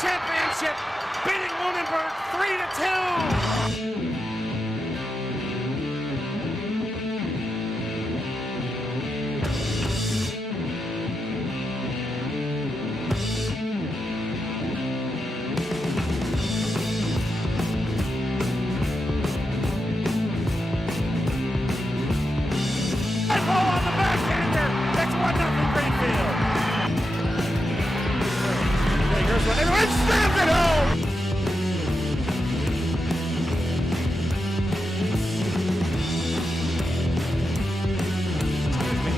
championship, beating Lunenburg 3-2. On the backhander, that's 1-0 Greenfield. Here's one, everyone slams it home!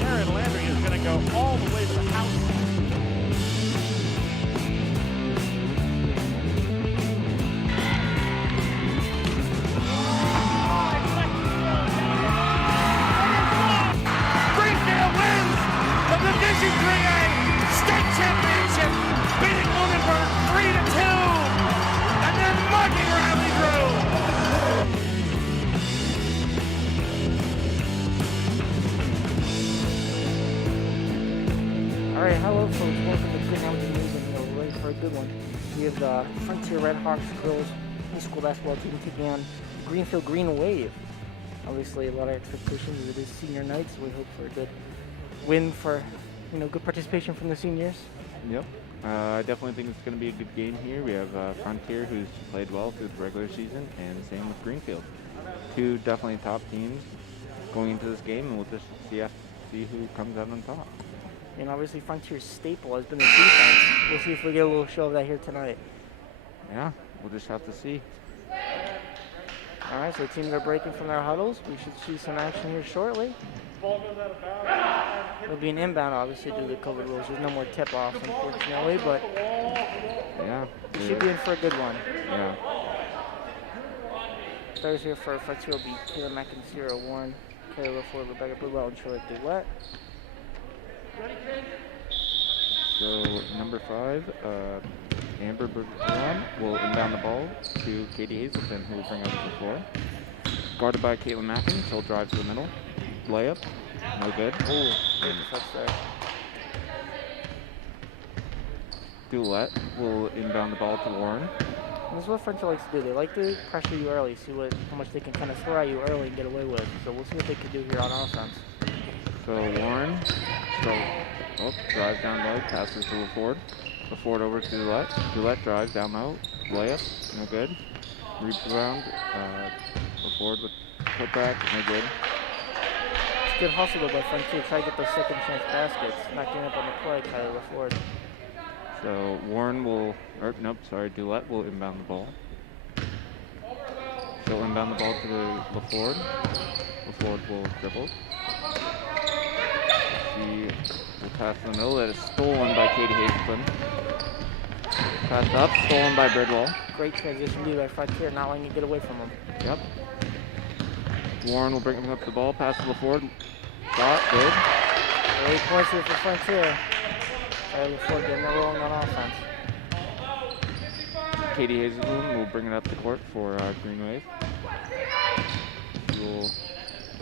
Aaron Landry is going to go all the way to the house. Division 3A state championship, beating Lunenburg 3-2, and they're mugging Riley Grove. All right, hello folks, welcome to Green Mountain News, and we're ready for a good one. We have the Frontier Redhawks girls high school basketball team taking on Greenfield Green Wave. Obviously, a lot of expectations. It is senior night, so we hope for a good win for, good participation from the seniors. Yep. I definitely think it's going to be a good game here. We have Frontier, who's played well through the regular season, and same with Greenfield. Two definitely top teams going into this game, and we'll just see who comes out on top. And obviously Frontier's staple has been the defense. We'll see if we get a little show of that here tonight. Yeah, we'll just have to see. All right, so the teams are breaking from their huddles. We should see some action here shortly. It'll be an inbound, obviously, due to the COVID rules. There's no more tip-off, unfortunately, but yeah, we should be in for a good one. Yeah. Starters here for Frontier will be Kayla McIntyre, Warren, Kayla LaFord, Rebecca Bluewell, and Charlotte Duet. So, number 5, Amber Bergeron will inbound the ball to Katie Hazelton, who will bring up the floor. Guarded by Caitlin Mackin, she'll drive to the middle. Layup, no good. Oh, great touch there. Duet will inbound the ball to Warren. This is what Frontier likes to do. They like to pressure you early, see how much they can kind of throw at you early and get away with. So we'll see what they can do here on offense. So Warren, drives down low, passes to LaFord. LaFord over to Duet. Duet drives down low, layup, no good. Rebound, LaFord with putback, no good. It's good hustle though by Frontier. Try to get those second chance baskets. Not getting up on the play, Kylie LaFord. So Warren will, Duet will inbound the ball. She'll inbound the ball to LaFord. LaFord will dribble. She will pass in the middle. That is stolen by Katie Hazelton. Pass up, stolen by Bridwell. Great transition due by Frontier, not letting you get away from them. Yep. Warren will bring up the ball, pass to LaFord. Shot, good. Early points here for Frontier. LaFord getting it rolling on offense. Katie Hazelton will bring it up the court for Green Wave. She will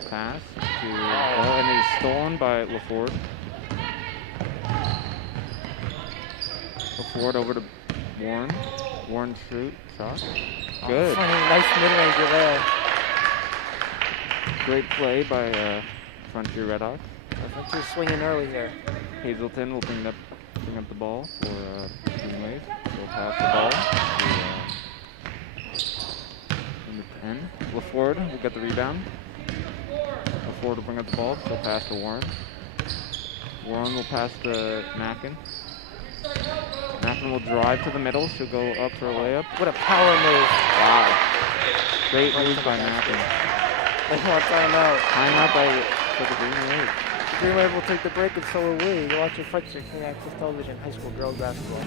pass to and it is stolen by LaFord. LaFord over to Warren. Warren shot. Good. Nice mid-ranger there. Great play by Frontier Redhawks. Frontier swinging early here. Hazelton will bring up the ball for Green Wave. She'll pass the ball to number 10. LaFord will get the rebound. LaFord will bring up the ball. She'll pass to Warren. Warren will pass to Mackin. Mackin will drive to the middle. She'll go up for a layup. What a power move. Wow. Great move by Mackin. They want timeout. Timeout for the Green Wave. Green Wave will take the break, and so will we. You're watching Frontier King Access Television High School Girls Basketball.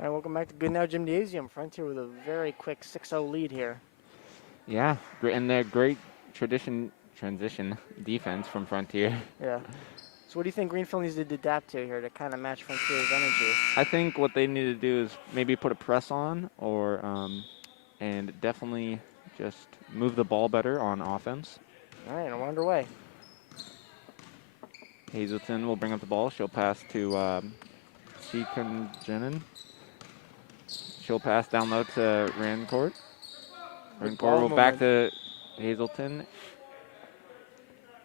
All right, welcome back to Good Now Gymnasium. Frontier with a very quick 6-0 lead here. Yeah, and they're great transition defense from Frontier. Yeah. So what do you think Greenfield needs to adapt to here to kind of match Frontier's energy? I think what they need to do is maybe put a press on, or and definitely just move the ball better on offense. All right, and we're underway. Hazelton will bring up the ball. She'll pass to Seekonjenen. She'll pass down low to Rancourt. Rancourt will back to Hazelton.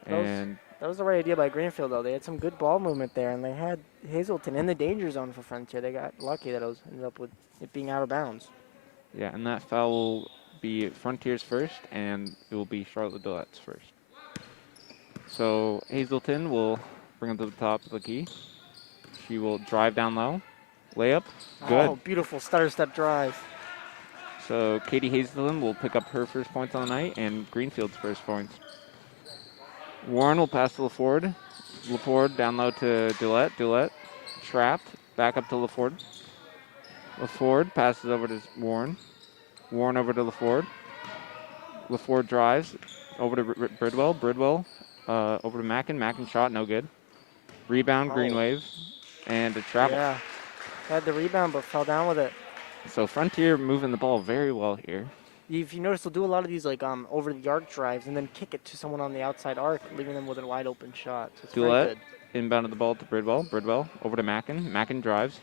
And That was the right idea by Greenfield, though. They had some good ball movement there, and they had Hazelton in the danger zone for Frontier. They got lucky that it ended up with it being out of bounds. yeah, and that foul will be Frontier's first, and it will be Charlotte Dillette's first. So Hazelton will bring it to the top of the key. She will drive down low. Layup. Good. Oh, beautiful stutter step drive. So Katie Hazelton will pick up her first points on the night and Greenfield's first points. Warren will pass to LaFord. LaFord down low to Dillette. Dillette trapped. Back up to LaFord. LaFord passes over to Warren. Warren over to LaFord. LaFord drives over to Bridwell. Bridwell over to Mackin. Mackin shot, no good. Rebound, Green Wave, and a travel. Yeah, had the rebound but fell down with it. So Frontier moving the ball very well here. If you notice, they'll do a lot of these like over the arc drives and then kick it to someone on the outside arc, leaving them with a wide open shot. So it's very good. Inbounded the ball to Bridwell. Bridwell over to Mackin. Mackin drives.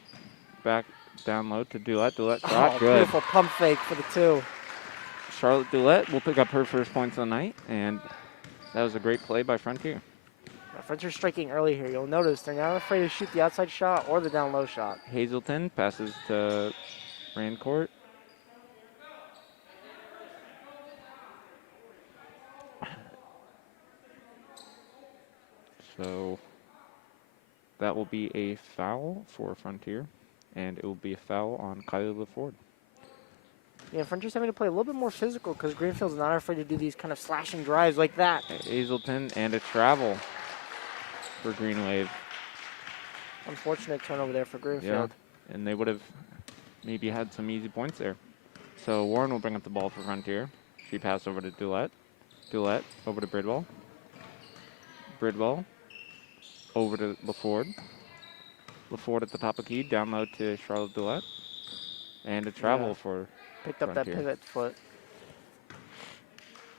Back down low to Dulette. Dulette shot. Good. Beautiful pump fake for the two. Charlotte Dulette will pick up her first points of the night, and that was a great play by Frontier. Frontier's striking early here. You'll notice they're not afraid to shoot the outside shot or the down low shot. Hazelton passes to Rancourt. So that will be a foul for Frontier, and it will be a foul on Kylie LaFord. Yeah, Frontier's having to play a little bit more physical because Greenfield's not afraid to do these kind of slashing drives like that. Hazelton and a travel for Green Wave. Unfortunate turnover there for Greenfield. Yeah, and they would have maybe had some easy points there. So Warren will bring up the ball for Frontier. She passed over to Dulette. Dulette over to Bridwell. Bridwell over to LaFord. LaFord at the top of the key, down low to Charlotte Dulette. And a travel for Picked up Frontier. that pivot foot.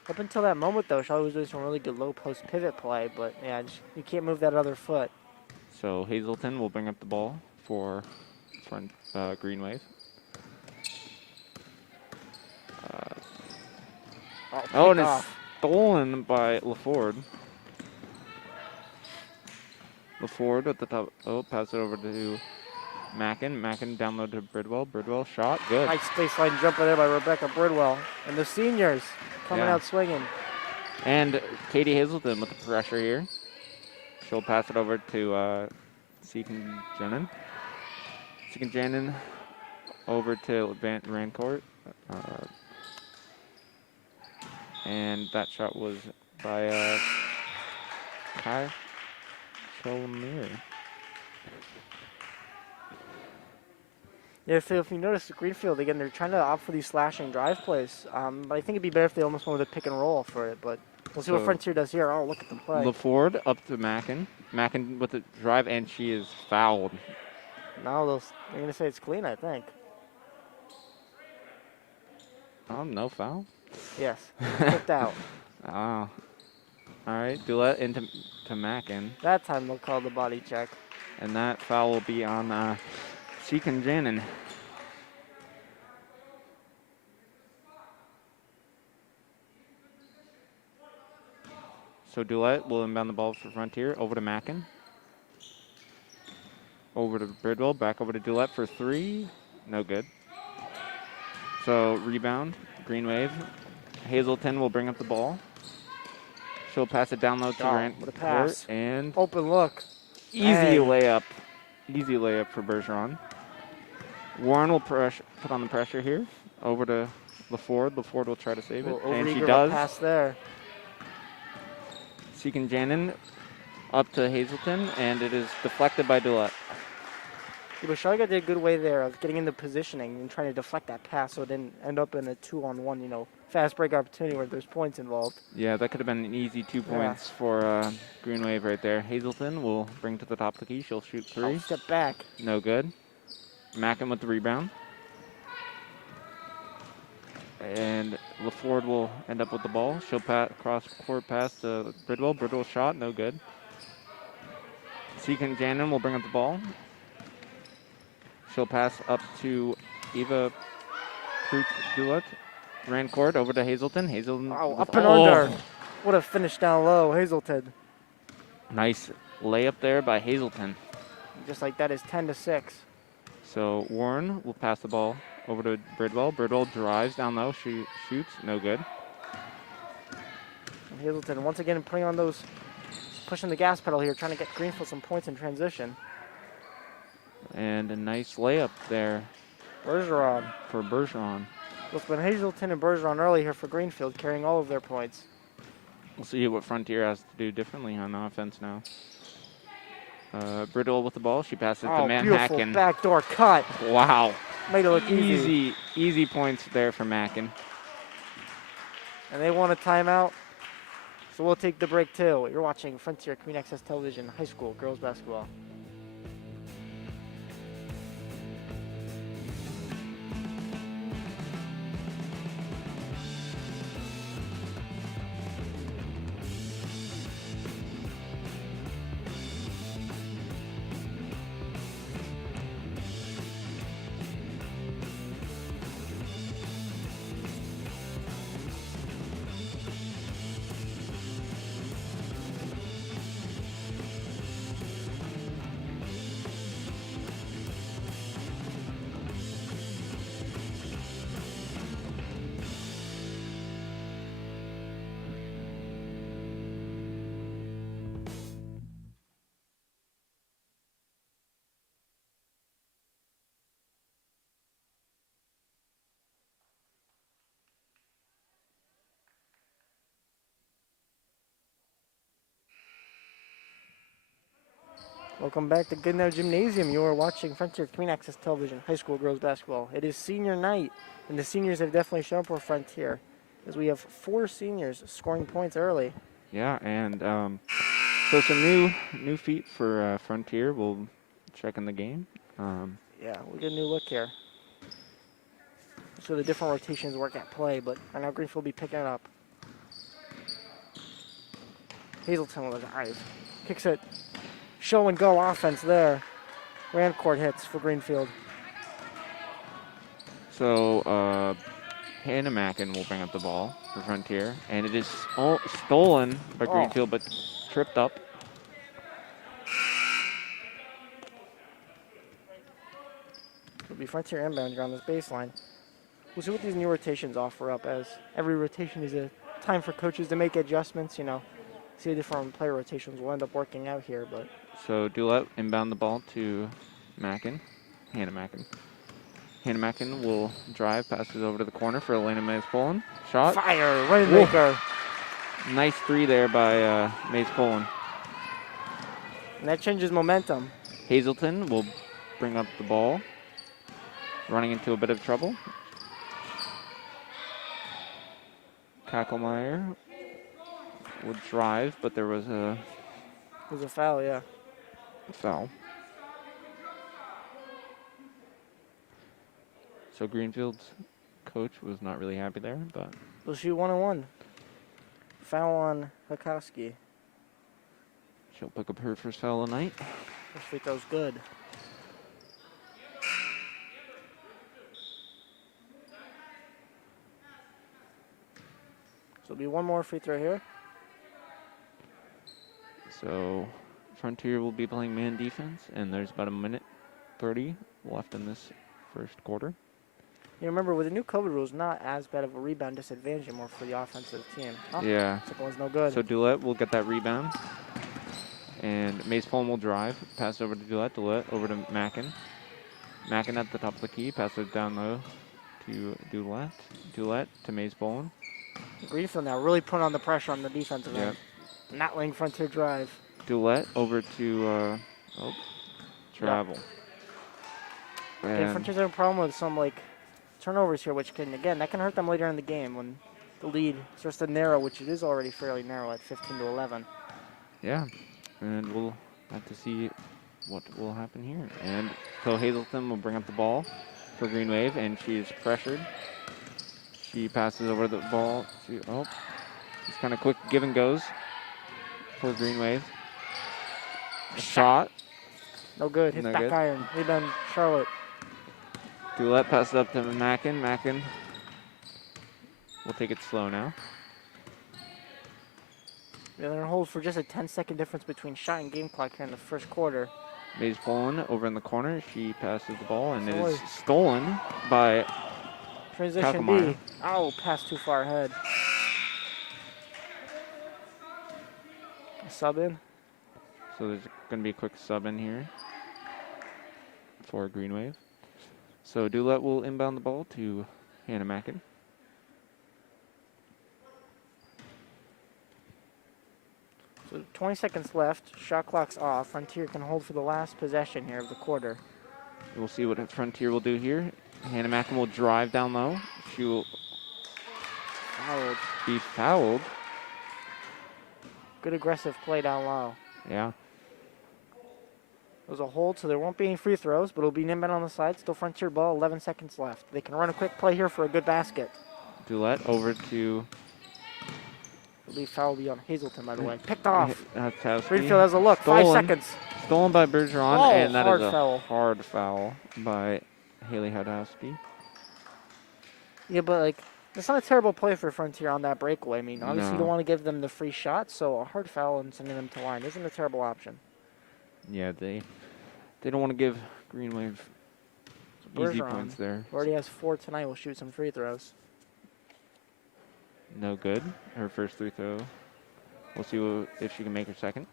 Up until that moment, though, Charlotte was doing some really good low post pivot play, but yeah, you can't move that other foot. So Hazelton will bring up the ball for Green Wave. And it's stolen by LaFord. LaFord at the top. Oh, pass it over to Mackin. Mackin down low to Bridwell. Bridwell shot. Good. Nice baseline jumper there by Rebecca Bridwell. And the seniors coming out swinging. And Katie Hazelton with the pressure here. She'll pass it over to Seekonjenen. Seekonjenen over to Rancourt. And that shot was by Kai Cholmir. Yeah, if you notice the Greenfield, again, they're trying to opt for these slashing drive plays. But I think it'd be better if they almost went with a pick and roll for it. But we'll see what Frontier does here. Oh, look at the play. LaFord up to Mackin. Mackin with the drive, and she is fouled. No, they're going to say it's clean, I think. No foul? Yes, kicked out. Oh. All right, Dulette into Mackin. That time they'll call the body check. And that foul will be on Seekonjenen. So Dulette will inbound the ball for Frontier. Over to Mackin. Over to Bridwell. Back over to Dulette for three. No good. So rebound. Green Wave. Hazelton will bring up the ball. She'll pass it down low to Rand. What a pass. And open look. Easy layup. Easy layup for Bergeron. Warren will put on the pressure here. Over to LaFord. LaFord will try to save it. And she does. Pass there. Seekonjenen up to Hazelton, and it is deflected by Dulette. Yeah, but Shaliga did a good way there of getting into positioning and trying to deflect that pass so it didn't end up in a 2-on-1, fast break opportunity where there's points involved. Yeah, that could have been an easy 2 points for Green Wave right there. Hazelton will bring to the top of the key. She'll shoot 3. Oh, step back. No good. Mackin with the rebound. And LaFord will end up with the ball. She'll cross court pass to Bridwell. Bridwell shot, no good. Seeking Jannon will bring up the ball. She'll pass up to Eva Dulett. Ran court over to Hazelton. Hazelton. Oh, up and under. What a finish down low, Hazelton. Nice layup there by Hazelton. Just like that is 10-6. So Warren will pass the ball over to Bridwell. Bridwell drives down low, shoots, no good. And Hazelton once again putting on those, pushing the gas pedal here, trying to get Greenfield some points in transition. And a nice layup there Bergeron. for Bergeron. It's been Hazelton and Bergeron early here for Greenfield, carrying all of their points. We'll see what Frontier has to do differently on offense now. Bridwell with the ball. She passes to Manhacken. Beautiful backdoor cut. Wow. Made it look easy. Easy points there for Mackin. And they want a timeout, so we'll take the break too. You're watching Frontier Community Access Television High School Girls Basketball. Welcome back to Goodnow Gymnasium. You are watching Frontier Community Access Television High School Girls Basketball. It is senior night, and the seniors have definitely shown up for Frontier, as we have 4 seniors scoring points early. Yeah, and so some new feet for Frontier. We'll check in the game. Yeah, we get a new look here. So the different rotations work at play, but right now Greenfield will be picking it up. Hazelton with a drive. Kicks it. Show and go offense there. Ran court hits for Greenfield. So Hannah Mackin will bring up the ball for Frontier, and it is stolen by Greenfield, but tripped up. It'll be Frontier inbound here on this baseline. We'll see what these new rotations offer up, as every rotation is a time for coaches to make adjustments, See the different player rotations will end up working out here, but. So Dulett inbound the ball to Mackin, Hannah Mackin. Hannah Mackin will drive, passes over to the corner for Elena Mays-Poland. Shot. Fire, rainmaker. Nice 3 there by Mays-Poland. And that changes momentum. Hazelton will bring up the ball, running into a bit of trouble. Kackelmeyer would drive, but there was a foul, yeah. Foul. So Greenfield's coach was not really happy there, but We'll shoot 1-on-1. Foul on Hakowski. she'll pick up her first foul of the night. First free throw's good. So it'll be one more free throw here. So Frontier will be playing man defense, and there's about 1:30 left in this first quarter. You remember, with the new COVID rules, not as bad of a rebound disadvantage anymore for the offensive team. Yeah. Second one's no good. So Dulett will get that rebound, and Mays-Poland will drive, pass over to Dulett. Dulett over to Mackin. Mackin at the top of the key, pass it down low to Dulett. Dulett to Mays-Poland. Greenfield now really putting on the pressure on the defensive end. Not letting Frontier drive. Dulett over to travel. Okay, And Frontier's having a problem with some like turnovers here, which can that can hurt them later in the game when the lead starts to narrow, which it is already fairly narrow at 15 to 11. yeah, and we'll have to see what will happen here. And so Hazelton will bring up the ball for Green Wave, and she is pressured. She passes over the ball to, it's kind of quick give and goes for Green Wave. A shot. No good. Hit No back good. iron. Rebound Charlotte. Dulett passes up to Mackin. Mackin will take it slow now. They're going to hold for just a 10-second difference between shot and game clock here in the first quarter. Mays Poland over in the corner. She passes the ball, and it is Sorry. stolen by Transition Kalkmeyer. B. Oh, pass too far ahead. Sub in. So there's going to be a quick sub in here for Green Wave. So Dulett will inbound the ball to Hannah Mackin. So 20 seconds left. Shot clock's off. Frontier can hold for the last possession here of the quarter. We'll see what Frontier will do here. Hannah Mackin will drive down low. She will be fouled. Good aggressive play down low. Yeah. It was a hold, so there won't be any free throws, but it'll be an inbound on the side. Still Frontier ball, 11 seconds left. They can run a quick play here for a good basket. Dulett over to It'll be foul beyond Hazelton, by the way. Picked off. Hatowski. Greenfield has a look. Stolen. 5 seconds. Stolen by Bergeron, Oh, and that hard is a foul. hard foul by Haley Hatowski. Yeah, but like, it's not a terrible play for Frontier on that breakaway. I mean, obviously you No. don't want to give them the free shot, so a hard foul and sending them to line isn't a terrible option. Yeah, they don't want to give Green Wave easy Bergeron, points there. who already has 4 tonight, will shoot some free throws. No good. Her first free throw. We'll see if she can make her second.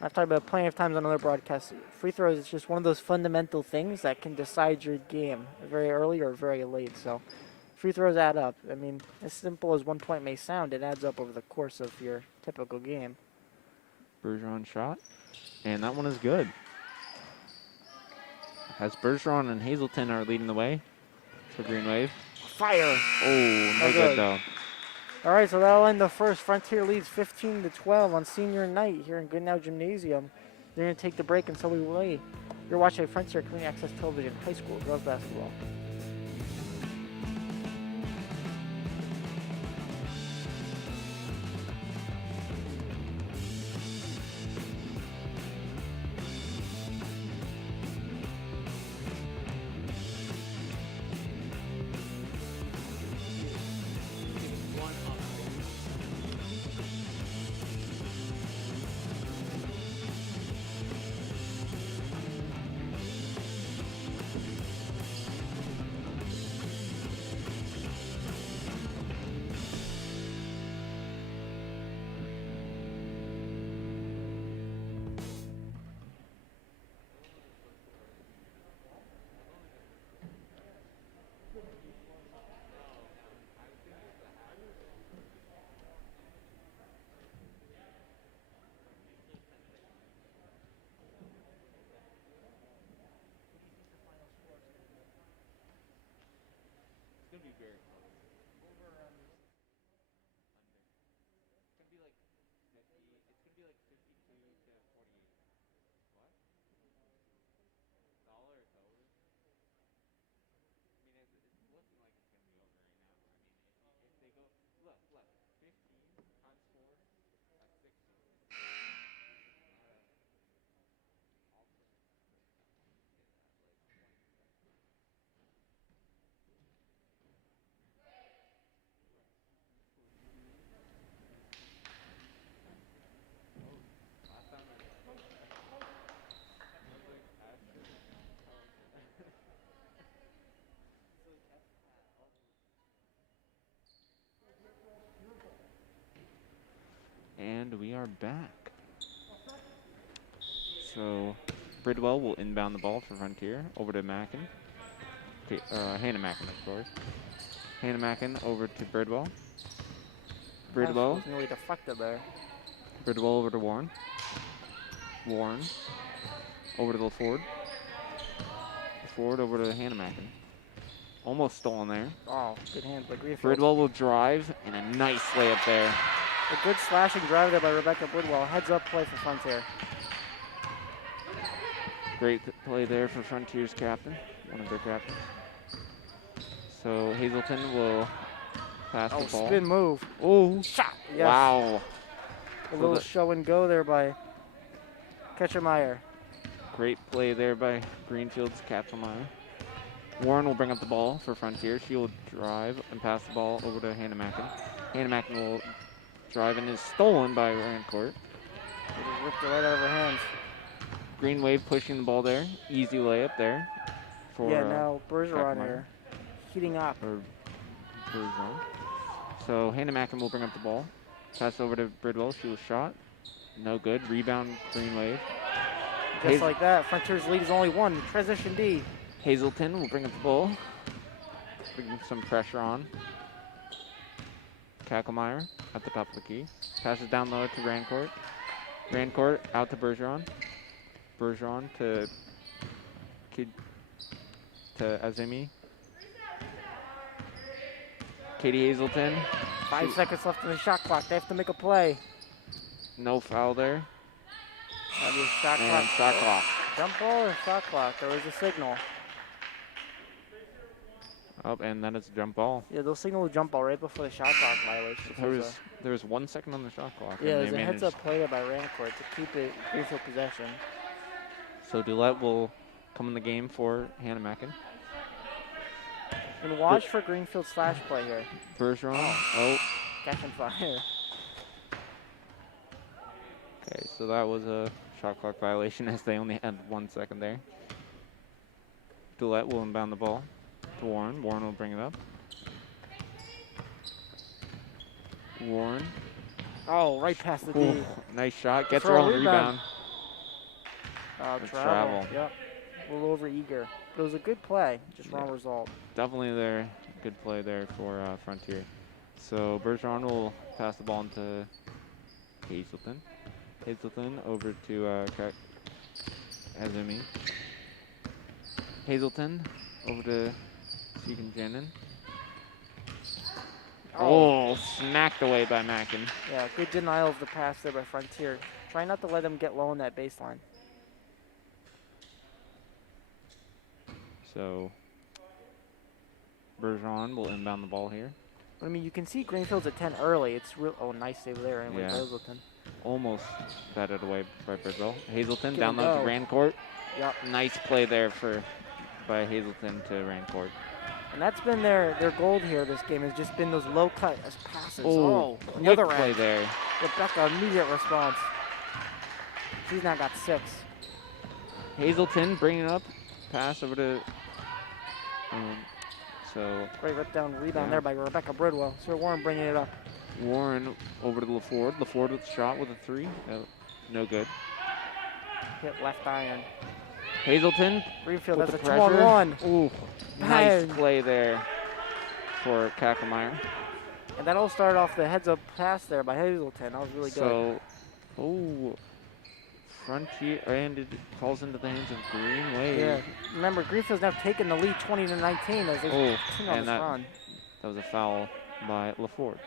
I've talked about plenty of times on other broadcasts. Free throws is just one of those fundamental things that can decide your game very early or very late. So free throws add up. I mean, as simple as 1 point may sound, it adds up over the course of your typical game. Bergeron shot, and that one is good. As Bergeron and Hazelton are leading the way for Green Wave. Fire! Oh, no No good good. though. All right, so that'll end the first. Frontier leads 15 to 12 on senior night here in Goodnow Gymnasium. They're going to take the break until we wait. You're watching Frontier Community Access Television High School Girls Basketball. And we are back. So Bridwell will inbound the ball for Frontier over to Mackin. Hannah Mackin, of course. Hannah Mackin over to Bridwell. Bridwell. That's really deflected there. Bridwell over to Warren. Warren over to LaFord. LaFord over to Hanamakin. Almost stolen there. Oh, good hands by Greenfield. Bridwell will drive, and a nice layup there. A good slashing drive there by Rebecca Bridwell. Heads up play for Frontier. Great play there for Frontier's captain, one of their captains. So Hazelton will pass the ball. Spin move. Oh, Shot. Yes. wow. A little show and go there by Ketchermeyer. Great play there by Greenfield's Katzelmeyer. Warren will bring up the ball for Frontier. She will drive and pass the ball over to Hanamakin. Hanamakin will drive and is stolen by Rancourt. Just ripped it right out of her hands. Green Wave pushing the ball there. Easy layup there. For, now Bergeron Katzelmeyer. here. Heating up. Or Bergeron. So Hanamakin will bring up the ball. Pass over to Bridwell. She was shot. No good. Rebound Green Wave. Just like that, Frontier's lead is only one. Transition D. Hazelton will bring up the ball. Bring some pressure on. Kakelmeyer at the top of the key. Passes down low to Rancourt. Rancourt out to Bergeron. Bergeron to Azemi. Katie Hazelton. 5 seconds left in the shot clock. They have to make a play. No foul there. That is shot And clock. shot clock. Jump ball or shot clock? There was a signal. Up, and then it's a jump ball. Yeah, they'll signal a jump ball right before the shot clock violation. There was 1 second on the shot clock. Yeah, and there's they a managed. heads-up play there by Rancourt to keep it Greenfield possession. So Dulett will come in the game for Hanamakin. And watch for Greenfield slash play here. Bergeron. Oh. Catching fire. Okay, so that was a shot clock violation as they only had 1 second there. Dulett will inbound the ball to Warren. Warren will bring it up. Warren. Oh, right past the D. Ooh, nice shot. Gets Throw her own rebound. rebound. Travel. Yep. A little over eager. It was a good play, just wrong result. Definitely there. Good play there for Frontier. So Bergeron will pass the ball into Hazelton. Hazelton over to Azumi. Hazelton over to Segan Janin. Oh, smacked away by Mackin. Yeah, good denial of the pass there by Frontier. Try not to let them get low in that baseline. So Bergeron will inbound the ball here. I mean, you can see Greenfield's at 10 early. It's real. Oh, nice save there. Anyway, Yeah. Hazelton. Almost batted away by Bridwell. Hazelton Good down low to go. Rancourt. Yep. Nice play there by Hazelton to Rancourt. And that's been their gold here this game, has just been those low cut passes. Oh, another quick play round. there. Rebecca, immediate response. She's now got 6. Hazelton bringing it up. Pass over to. So Great rip down rebound Yeah. there by Rebecca Bridwell. Sir Warren bringing it up. Warren over to LaFord. LaFord with a shot with a 3. No good. Hit left iron. Hazelton. Greenfield with has a the pressure. 2-on-1. Ooh, nice Bang. play there for Kakelmeyer. And that all started off the heads up pass there by Hazelton. That was really good. So, Frontier, and it falls into the hands of Green Wave. Yeah. Remember, Greenfield's now taking the lead 20-19 as they continue on and this run. that was a foul by LaFord.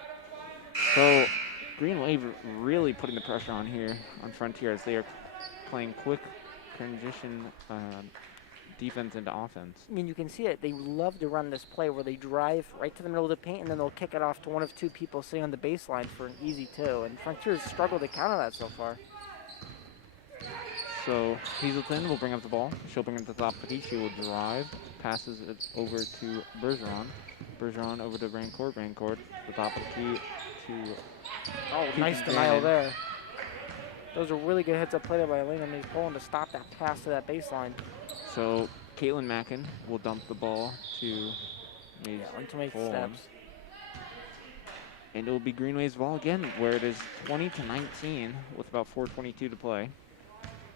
So, Green Wave really putting the pressure on here on Frontier as they are playing quick transition defense into offense. I mean, you can see it. They love to run this play where they drive right to the middle of the paint and then they'll kick it off to one of 2 people sitting on the baseline for an easy 2. And Frontier's struggled to counter that so far. So Hazelton will bring up the ball. She'll bring it to the top of the key. She will drive, passes it over to Bergeron. Bergeron over to Rancourt. Rancourt, the top of the key to. Oh, nice denial there. Those are really good heads up play there by Elena Mays Poland to stop that pass to that baseline. So Caitlin Mackin will dump the ball to Mays Into Mays Poland. steps. And it will be Green Wave's ball again, where it is 20-19 with about 4:22 to play.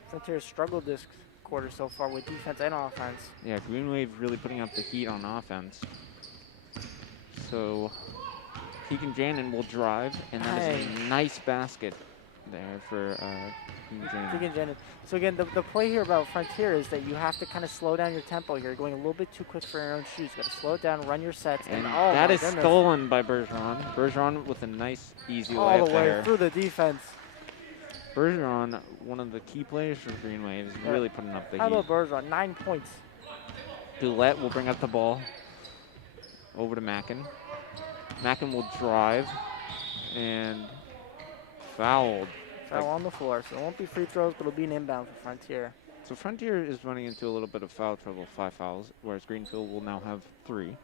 Frontier struggled this quarter so far with defense and offense. Yeah, Green Wave really putting up the heat on offense. So Keegan Janin will drive, and that is a nice basket there for Keegan Jennings. So again, the play here about Frontier is that you have to kind of slow down your tempo here. You're going a little bit too quick for your own shoes. You got to slow it down, run your sets. And oh that my is goodness. stolen by Bergeron. Bergeron with a nice, easy All layup the way there. through the defense. Bergeron, one of the key players for Green Wave, is really putting up the How heat. about Bergeron? 9 points. Dulett will bring up the ball over to Mackin. Mackin will drive and fouled. Foul on the floor, so it won't be free throws, but it'll be an inbound for Frontier. So Frontier is running into a little bit of foul trouble, 5 fouls, whereas Greenfield will now have 3.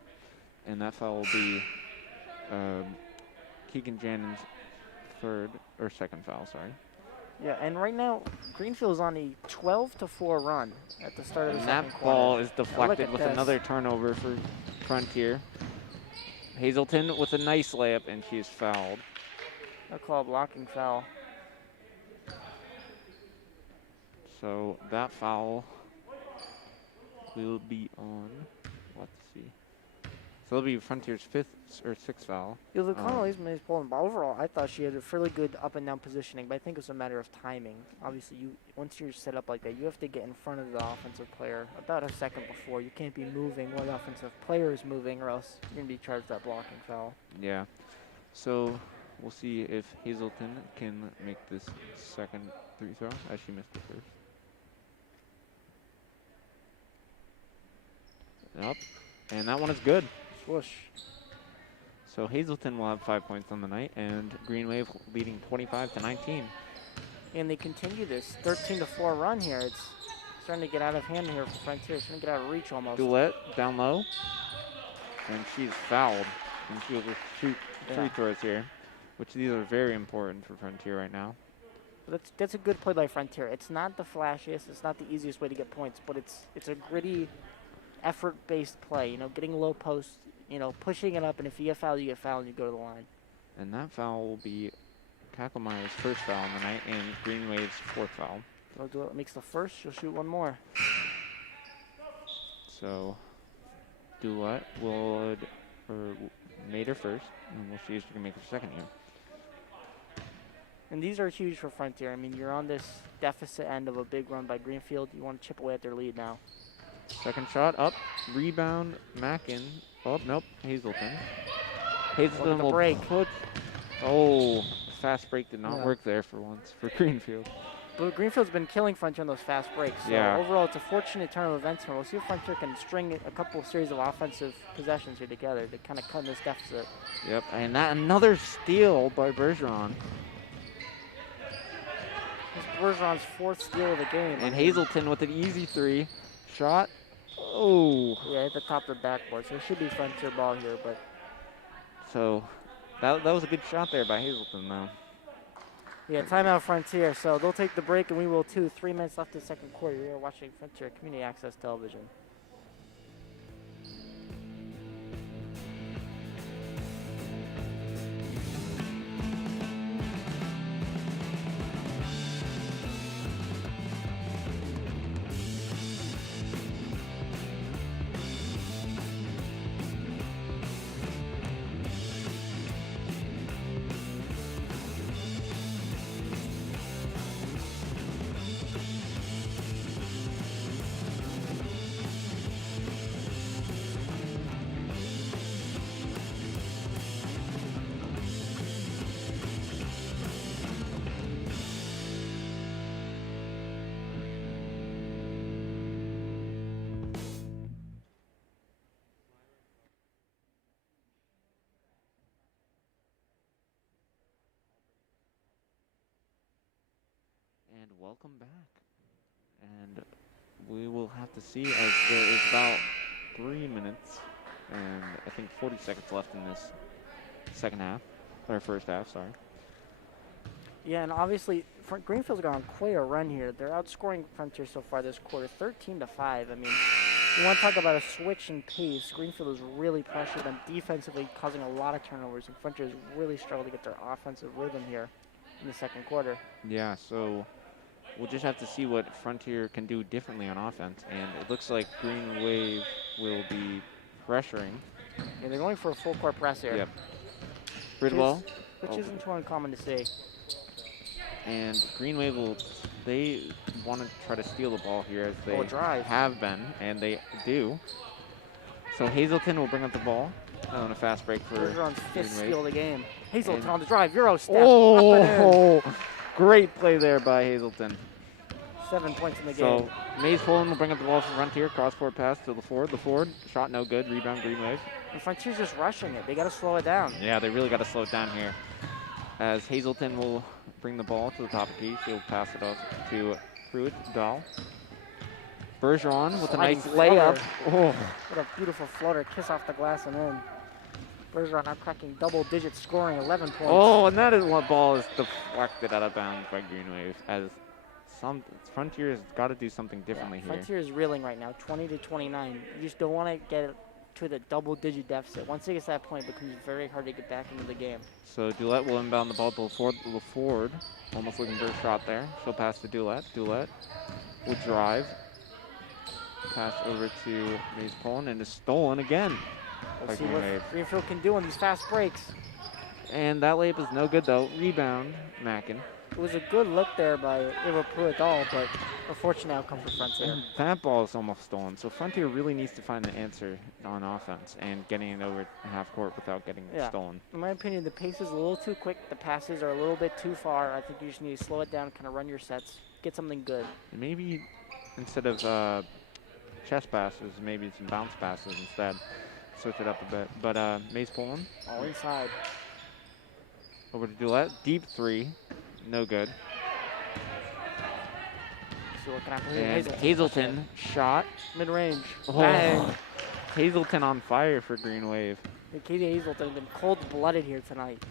And that foul will be Keegan Jannon's second foul, sorry. Yeah, and right now, Greenfield's on a 12-4 run at the start of the And second that quarter. ball is deflected with this. another turnover for Frontier. Hazelton with a nice layup, and she is fouled. They'll call a blocking foul. So that foul will be on, let's see. So it'll be Frontier's 5th or 6th foul. Yeah, the Connolly's pulling, but overall, I thought she had a fairly good up and down positioning, but I think it's a matter of timing. Obviously, once you're set up like that, you have to get in front of the offensive player about a second before. You can't be moving while the offensive player is moving, or else you're going to be charged that blocking foul. Yeah. So we'll see if Hazelton can make this second free throw, as she missed the first. Yep. And that one is good. Swoosh. So Hazelton will have 5 points on the night, and Green Wave leading 25-19. And they continue this 13-4 run here. It's starting to get out of hand here for Frontier. It's starting to get out of reach almost. Dulett down low, and she's fouled. And she will just shoot free throws here, which these are very important for Frontier right now. That's a good play by Frontier. It's not the flashiest, it's not the easiest way to get points, but it's a gritty, effort-based play. You know, getting low post, you know, pushing it up, and if you get fouled, you get fouled, and you go to the line. And that foul will be Kacklemeyer's first foul on the night and Green Wave's 4th foul. So Dulett makes the first, she'll shoot one more. So Dulett made her first, and we'll see if she can make her second here. And these are huge for Frontier. I mean, you're on this deficit end of a big run by Greenfield. You want to chip away at their lead now. Second shot up, rebound, Mackin. Oh, nope, Hazelton. Hazelton will break. Fast break did not work there for once for Greenfield. But Greenfield's been killing Frontier on those fast breaks. So overall, it's a fortunate turn of events here. We'll see if Frontier can string a couple series of offensive possessions here together to kind of cut this deficit. Yep, and that another steal by Bergeron. This is Bergeron's 4th steal of the game. And Hazelton with an easy 3 shot. Oh. Yeah, hit the top of the backboard. So it should be Frontier ball here, but. So that was a good shot there by Hazelton, though. Yeah, timeout Frontier. So they'll take the break, and we will too. 3 minutes left in the second quarter. We are watching Frontier Community Access Television. And welcome back. And we will have to see, as there is about 3 minutes and I think 40 seconds left in this first half, sorry. Yeah, and obviously Greenfield's gone quite a run here. They're outscoring Frontier so far this quarter, 13-5. I mean, you want to talk about a switch in pace. Greenfield is really pressured and defensively causing a lot of turnovers, and Frontier has really struggled to get their offensive rhythm here in the second quarter. Yeah, so we'll just have to see what Frontier can do differently on offense, and it looks like Green Wave will be pressuring. Yeah, they're going for a full court press here. Yep. Bridwell. Which isn't too uncommon to see. And Green Wave will they want to try to steal the ball here as they drive. have been, and they do. So Hazelton will bring up the ball on a fast break for Bergeron's fifth Green Wave. steal of the game. Hazelton And- on the drive, Euro step. Up and Oh, great play there by Hazelton. in. 7 points in the So game. Mays Pullen will bring up the ball from Frontier. Cross-court pass to LaFord. LaFord, shot no good. Rebound, Green Wave. And Frontier's just rushing it. They got to slow it down. Yeah, they really got to slow it down here. As Hazelton will bring the ball to the top of the key. She'll pass it off to Pruitt Dahl. Bergeron with Sliding a nice layup. Oh, What a beautiful floater. Kiss off the glass and in. Bergeron now cracking double-digit scoring, 11 points. oh, and that is what ball is deflected out of bounds by Green Wave. As Frontier has got to do something differently here. Frontier is reeling right now, 20-29. You just don't want to get it to the double-digit deficit. Once it gets to that point, it becomes very hard to get back into the game. So Dulett will inbound the ball to LaFord. LaFord almost looking for a shot there. She'll pass to Dulett. Dulett will drive. Pass over to Mays Pullen and is stolen again. Let's see Green what Wave. Greenfield can do on these fast breaks. And that layup is no good though. Rebound, Mackin. It was a good look there by Eva Pruitt-Dahl, but unfortunate outcome for Frontier. And that ball is almost stolen. So Frontier really needs to find the answer on offense and getting it over half court without getting Yeah. stolen. In my opinion, the pace is a little too quick. The passes are a little bit too far. I think you just need to slow it down, kind of run your sets, get something good. And maybe instead of chest passes, maybe some bounce passes instead. Switch it up a bit. But Mays Pullen All inside. over to Dulett. Deep three. No good. See what can happen here. And Hazelton shot. Mid-range. Oh. Bang. Hazelton on fire for Green Wave. Katie Hazelton has been cold-blooded here tonight.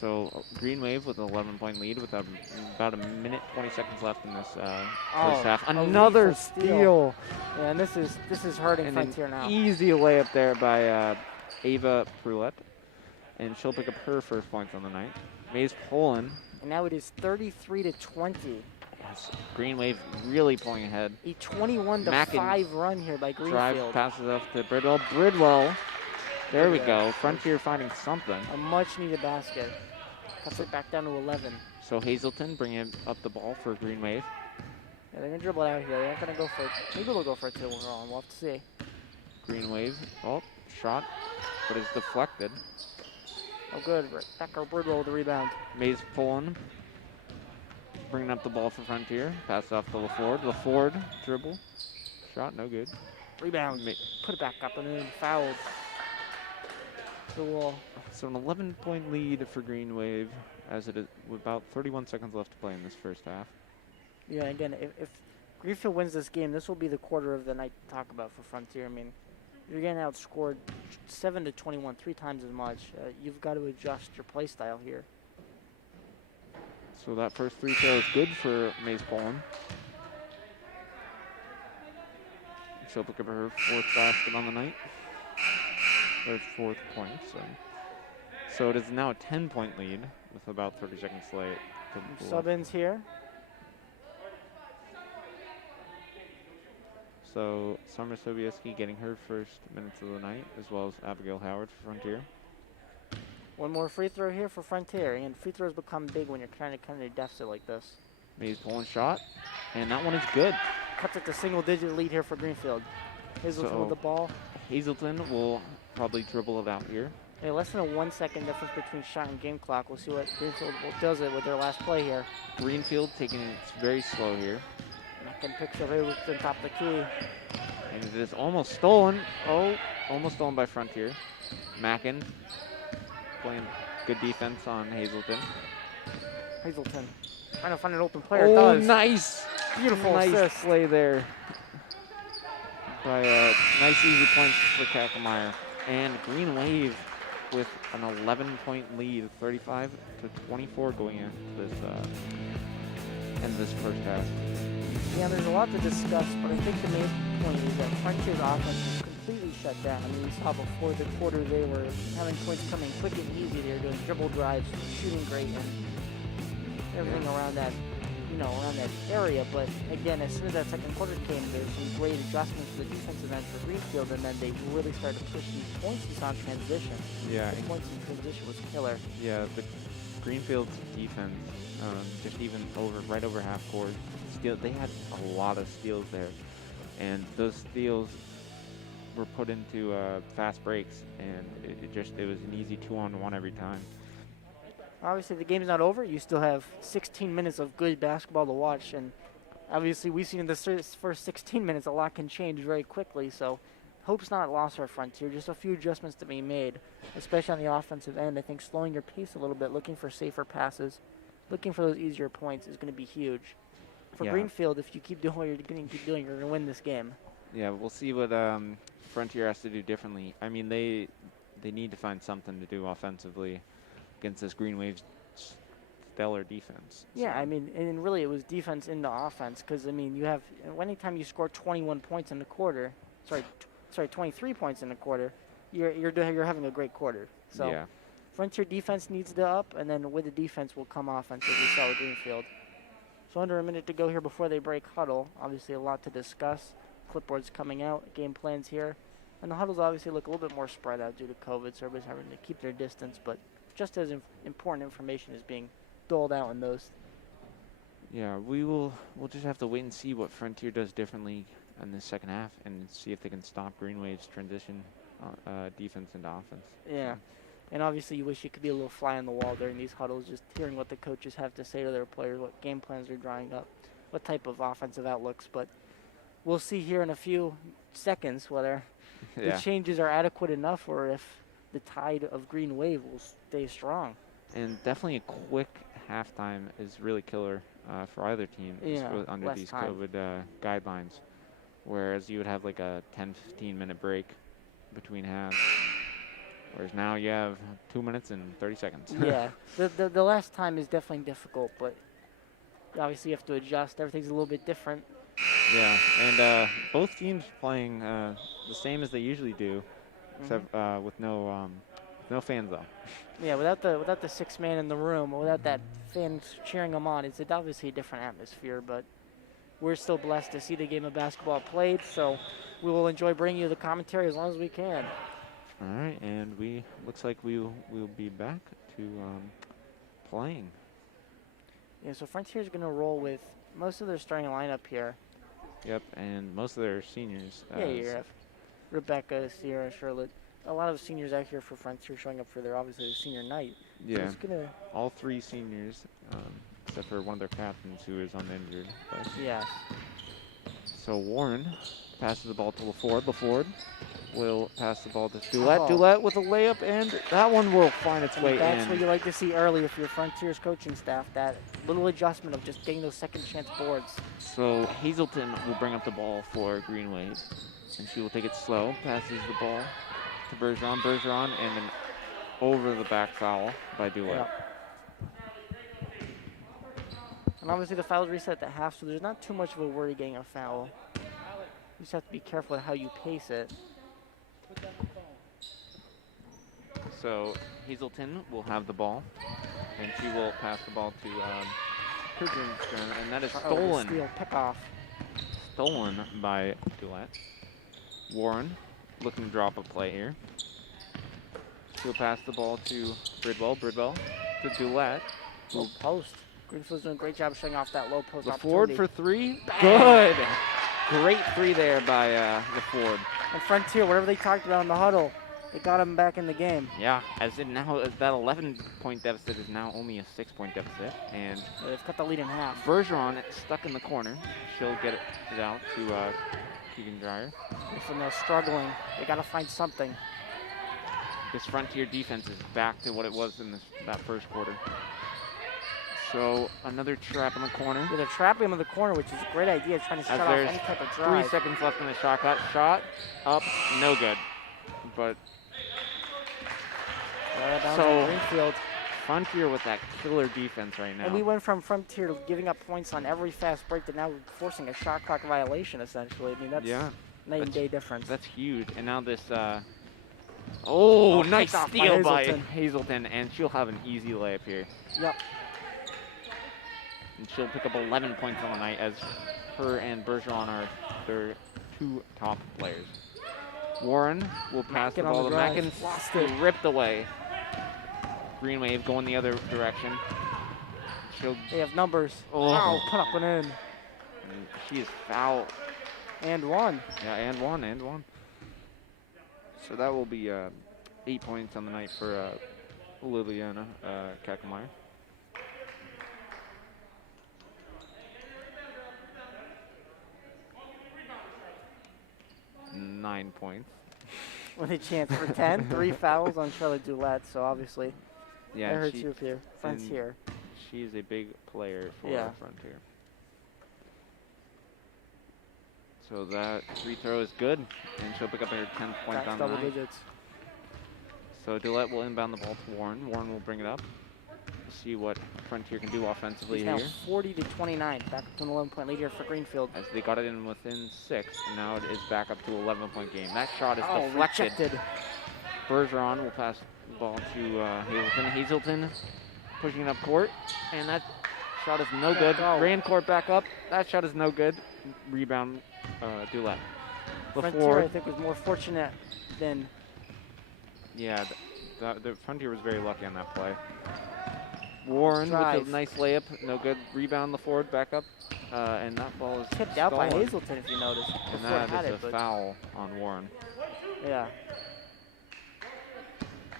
So Green Wave with an 11-point lead with about a minute 20 seconds left in this Oh, first half. a Another lethal steal. steal. Yeah, and this is hurting And Frontier an now. easy layup there by Ava Pruitt. And she'll pick up her first points on the night. Mays Pullen. And now it is 33-20. Yes, Green Wave really pulling ahead. A 21-5 Mackin run here by Drive Greenfield. passes off to Bridwell. Bridwell. There we Yeah. go. Frontier finding something. A much-needed basket. Cuts it back down to 11. So Hazelton bringing up the ball for Green Wave. Yeah, they're going to dribble it out here. They're not going to go for it. Maybe they'll go for it too. We'll have to see. Green Wave. Oh, shot, but it's deflected. Oh, good. Becker Bridwell with the rebound. Mays Pullen bringing up the ball for Frontier. Pass off to LaFord. LaFord dribble. Shot, no good. Rebound. Ma- Put it back up and then fouled. To the wall. So an 11-point lead for Green Wave as it is with about 31 seconds left to play in this first half. Yeah, again, if Greenfield wins this game, this will be the quarter of the night to talk about for Frontier. I mean, you're getting outscored 7-21, 3 times as much. You've got to adjust your play style here. So that first free throw is good for Mays Pullen. She'll pick up her fourth basket on the night. Her fourth point. So it is now a 10-point lead with about 30 seconds late. Sub-ins here. So Summer Sobieski getting her first minutes of the night, as well as Abigail Howard for Frontier. One more free throw here for Frontier. And free throws become big when you're trying to kind of deficit like this. Mays Pullen shot, and that one is good. Cuts it to single-digit lead here for Greenfield. Hazelton So- with the ball. Hazelton will probably dribble it out here. Hey, less than a 1 second difference between shot and game clock. We'll see what Greenfield does it with their last play here. Greenfield taking it very slow here. Mackin picks up Hazelton top of the key. And it is almost stolen. Oh, almost stolen by Frontier. Mackin playing good defense on Hazelton. Hazelton trying to find an open player. Oh, Does. nice. Beautiful nice assist. play there by nice easy points for Kackelmeyer. And Green Wave with an 11-point lead, 35-24 going into this end of this first half. Yeah, there's a lot to discuss, but I think the main point is that Frontier's offense was completely shut down. I mean, we saw before the quarter they were having points coming quick and easy. They were doing dribble drives, shooting great, and everything around that, around that area. But again, as soon as that second quarter came, there were some great adjustments to the defensive end for Greenfield, and then they really started to push these points on transition. Yeah, The points in transition was killer. yeah. Greenfield's defense, just even right over half court, they had a lot of steals there, and those steals were put into fast breaks, and it was an easy 2-on-1 every time. Obviously, the game's not over. You still have 16 minutes of good basketball to watch, and obviously, we've seen in the first 16 minutes a lot can change very quickly. So, hope's not lost for Frontier. Just a few adjustments to be made, especially on the offensive end. I think slowing your pace a little bit, looking for safer passes, looking for those easier points is going to be huge. For Greenfield, if you keep doing what you're going to keep doing, you're going to win this game. Yeah, we'll see what Frontier has to do differently. I mean, they need to find something to do offensively against this Green Wave's stellar defense. Yeah, I mean, and really it was defense into offense because, I mean, you have anytime you score 21 points in the quarter, 23 points in the quarter, you're having a great quarter. So yeah. Frontier defense needs to up, and then with the defense will come offense, as we saw with Greenfield. So under a minute to go here before they break huddle. Obviously a lot to discuss. Clipboards coming out, game plans here. And the huddles obviously look a little bit more spread out due to COVID, so everybody's having to keep their distance, but just as important information is being doled out in those. Yeah, we'll just have to wait and see what Frontier does differently in the second half and see if they can stop Green Wave's transition defense into offense. Yeah, and obviously you wish you could be a little fly on the wall during these huddles, just hearing what the coaches have to say to their players, what game plans are drawing up, what type of offensive outlooks, but we'll see here in a few seconds whether the changes are adequate enough or if the tide of Green Wave will stay strong. And definitely a quick halftime is really killer for either team under these COVID guidelines. Whereas you would have like a 10-15 minute break between halves. Whereas now you have 2 minutes and 30 seconds. Yeah, the last time is definitely difficult, but obviously you have to adjust. Everything's a little bit different. Yeah, and both teams playing the same as they usually do, except with no fans though. Yeah, without the sixth man in the room, or without that fans cheering them on, it's obviously a different atmosphere. But we're still blessed to see the game of basketball played, so we will enjoy bringing you the commentary as long as we can. All right, and looks like we'll be back to playing. Yeah, so Frontier's going to roll with most of their starting lineup here. Yep, and most of their seniors. Yeah, you have Rebecca, Sierra, Charlotte. A lot of seniors out here for Frontier showing up for their senior night. Yeah, so all three seniors, except for one of their captains who is uninjured. But yes. So Warren passes the ball to LaFord. LaFord will pass the ball to Dulett. Dulett with a layup, and that one will find its way in. That's what you like to see early if you're Frontier's coaching staff, that little adjustment of just getting those second chance boards. So Hazelton will bring up the ball for Green Wave, and she will take it slow, passes the ball to Bergeron, and an over the back foul by Dulett. Yep. And obviously the foul's reset at half, so there's not too much of a worry getting a foul. You just have to be careful with how you pace it. So Hazelton will have the ball, and she will pass the ball to Kudrinstrom, and that is stolen. Steal, pick off. Stolen by Dulett. Warren looking to drop a play here. She'll pass the ball to Bridwell. Bridwell to Dulett. Low post. Greenfield's doing a great job showing off that low post LaFord for three. Good. Great three there by LaFord. And Frontier, whatever they talked about in the huddle, it got him back in the game. Yeah, as that 11-point deficit is now only a 6-point deficit, and they've cut the lead in half. Bergeron stuck in the corner. She'll get it out to Keegan Dreyer. From there struggling, they got to find something. This Frontier defense is back to what it was in that first quarter. So another trap in the corner. Yeah, they're trapping him in the corner, which is a great idea, trying to shut off any type of drive. 3 seconds left in the shot clock. Shot up, no good. But so Greenfield. Frontier with that killer defense right now. And we went from Frontier to giving up points on every fast break to now forcing a shot clock violation, essentially. I mean, that's night and day difference. That's huge. And now this, nice steal by Hazelton, and she'll have an easy layup here. Yep. And she'll pick up 11 points on the night, as her and Bergeron are their two top players. Warren will pass the ball to Mackin, ripped away. Green Wave going the other direction. She'll, They have numbers. Oh. Put up and in. she is foul. And one. Yeah, and one. So that will be 8 points on the night for Liliana Kakemeyer. Nine points. With a chance for 10. 3 fouls on Charlotte Doulette, so obviously Yeah, that hurts she, you if you're Frontier. She's a big player for Yeah. Frontier. So that free throw is good, and she'll pick up her 10th point That's on the double night. digits. So Doulette will inbound the ball to Warren. Warren will bring it up. See what Frontier can do offensively It's now here. 40-29. Back up to an 11-point lead here for Greenfield. As they got it in within 6, and now it is back up to 11-point game. That shot is deflected. Rejected. Bergeron will pass the ball to Hazelton. Hazelton pushing it up court, and that shot is no good. Ran court back up. That shot is no good. Rebound, Doulette. Frontier, I think, was more fortunate than... Yeah, the Frontier was very lucky on that play. Warren Drive. with a nice layup, no good. Rebound, LaFord back up, and that ball is Tipped out by stolen. Hazelton, if you noticed. And LaFord that had is it, a but- foul on Warren. Yeah.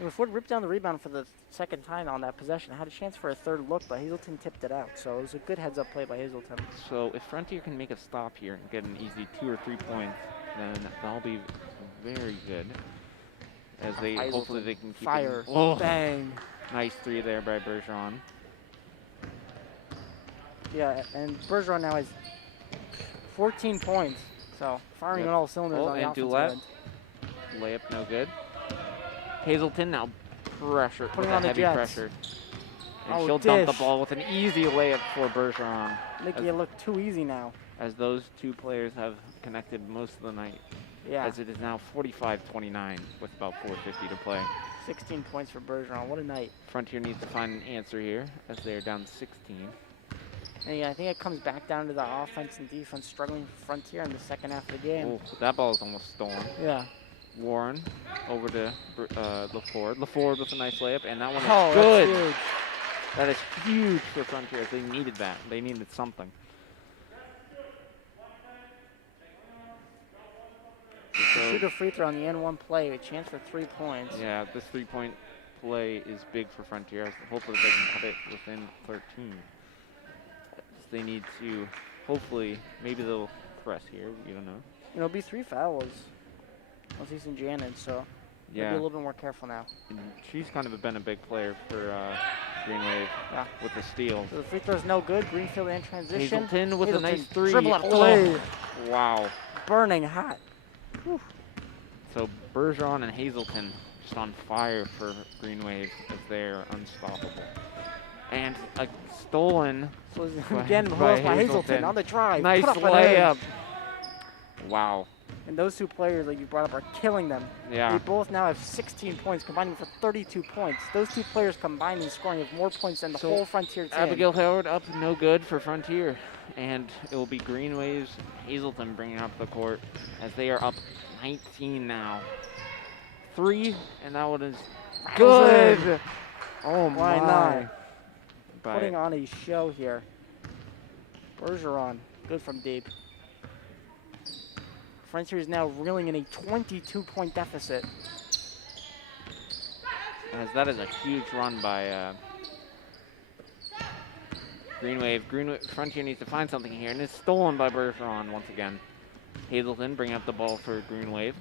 LaFord ripped down the rebound for the second time on that possession. Had a chance for a third look, but Hazelton tipped it out. So it was a good heads-up play by Hazelton. So if Frontier can make a stop here and get an easy 2 or 3 points, then that'll be very good. As they Hazelton. hopefully they can keep Fire. it. Oh, Bang. nice 3 there by Bergeron. Yeah, and Bergeron now has 14 points. So firing on all cylinders on the and offensive Doulette. end. Layup no good. Hazelton now pressure, Putting with on a the heavy Jets. pressure. And Oh, she'll dump the dish. ball with an easy layup for Bergeron. Making it look too easy now. As those two players have connected most of the night. Yeah. As it is now 45-29 with about 4:50 to play. 16 points for Bergeron. What a night. Frontier needs to find an answer here as they are down 16. And yeah, I think it comes back down to the offense and defense struggling for Frontier in the second half of the game. Oh, that ball is almost stolen. Yeah. Warren over to LaFord. LaFord with a nice layup, and that one is Oh, good. that's huge. That is huge for Frontier. They needed that. They needed something. Shoot a free throw on the N1 play, a chance for 3 points. Yeah, this 3-point play is big for Frontier. Hopefully they can cut it within 13. They need to, hopefully, maybe they'll press here. You don't know. It'll be 3 fouls on Season Janet, so they'll be a little bit more careful now. And she's kind of been a big player for Green Wave with the steal. So the free throw's no good. Greenfield in transition. Hazelton with a nice 3. Dribble up Oh, 3. wow. Burning hot. Whew. So Bergeron and Hazelton just on fire for Green Wave as they're unstoppable. And a stolen So by- again, by lost by Hazelton Hazelton. on the drive. Nice Put up and in. layup. Wow. And those two players that you brought up are killing them. Yeah. They both now have 16 points, combining for 32 points. Those two players combined in scoring have more points than the So whole Frontier team. Abigail Howard up, no good for Frontier. And it will be Green Wave's Hazelton bringing up the court as they are up 19 now. 3, and that one is good. Oh Why my. not? By- Putting on a show here. Bergeron, good from deep. Frontier is now reeling in a 22-point deficit. As that is a huge run by Green Wave. Frontier needs to find something here, and it's stolen by Bergeron once again. Hazelton bringing up the ball for Green Wave.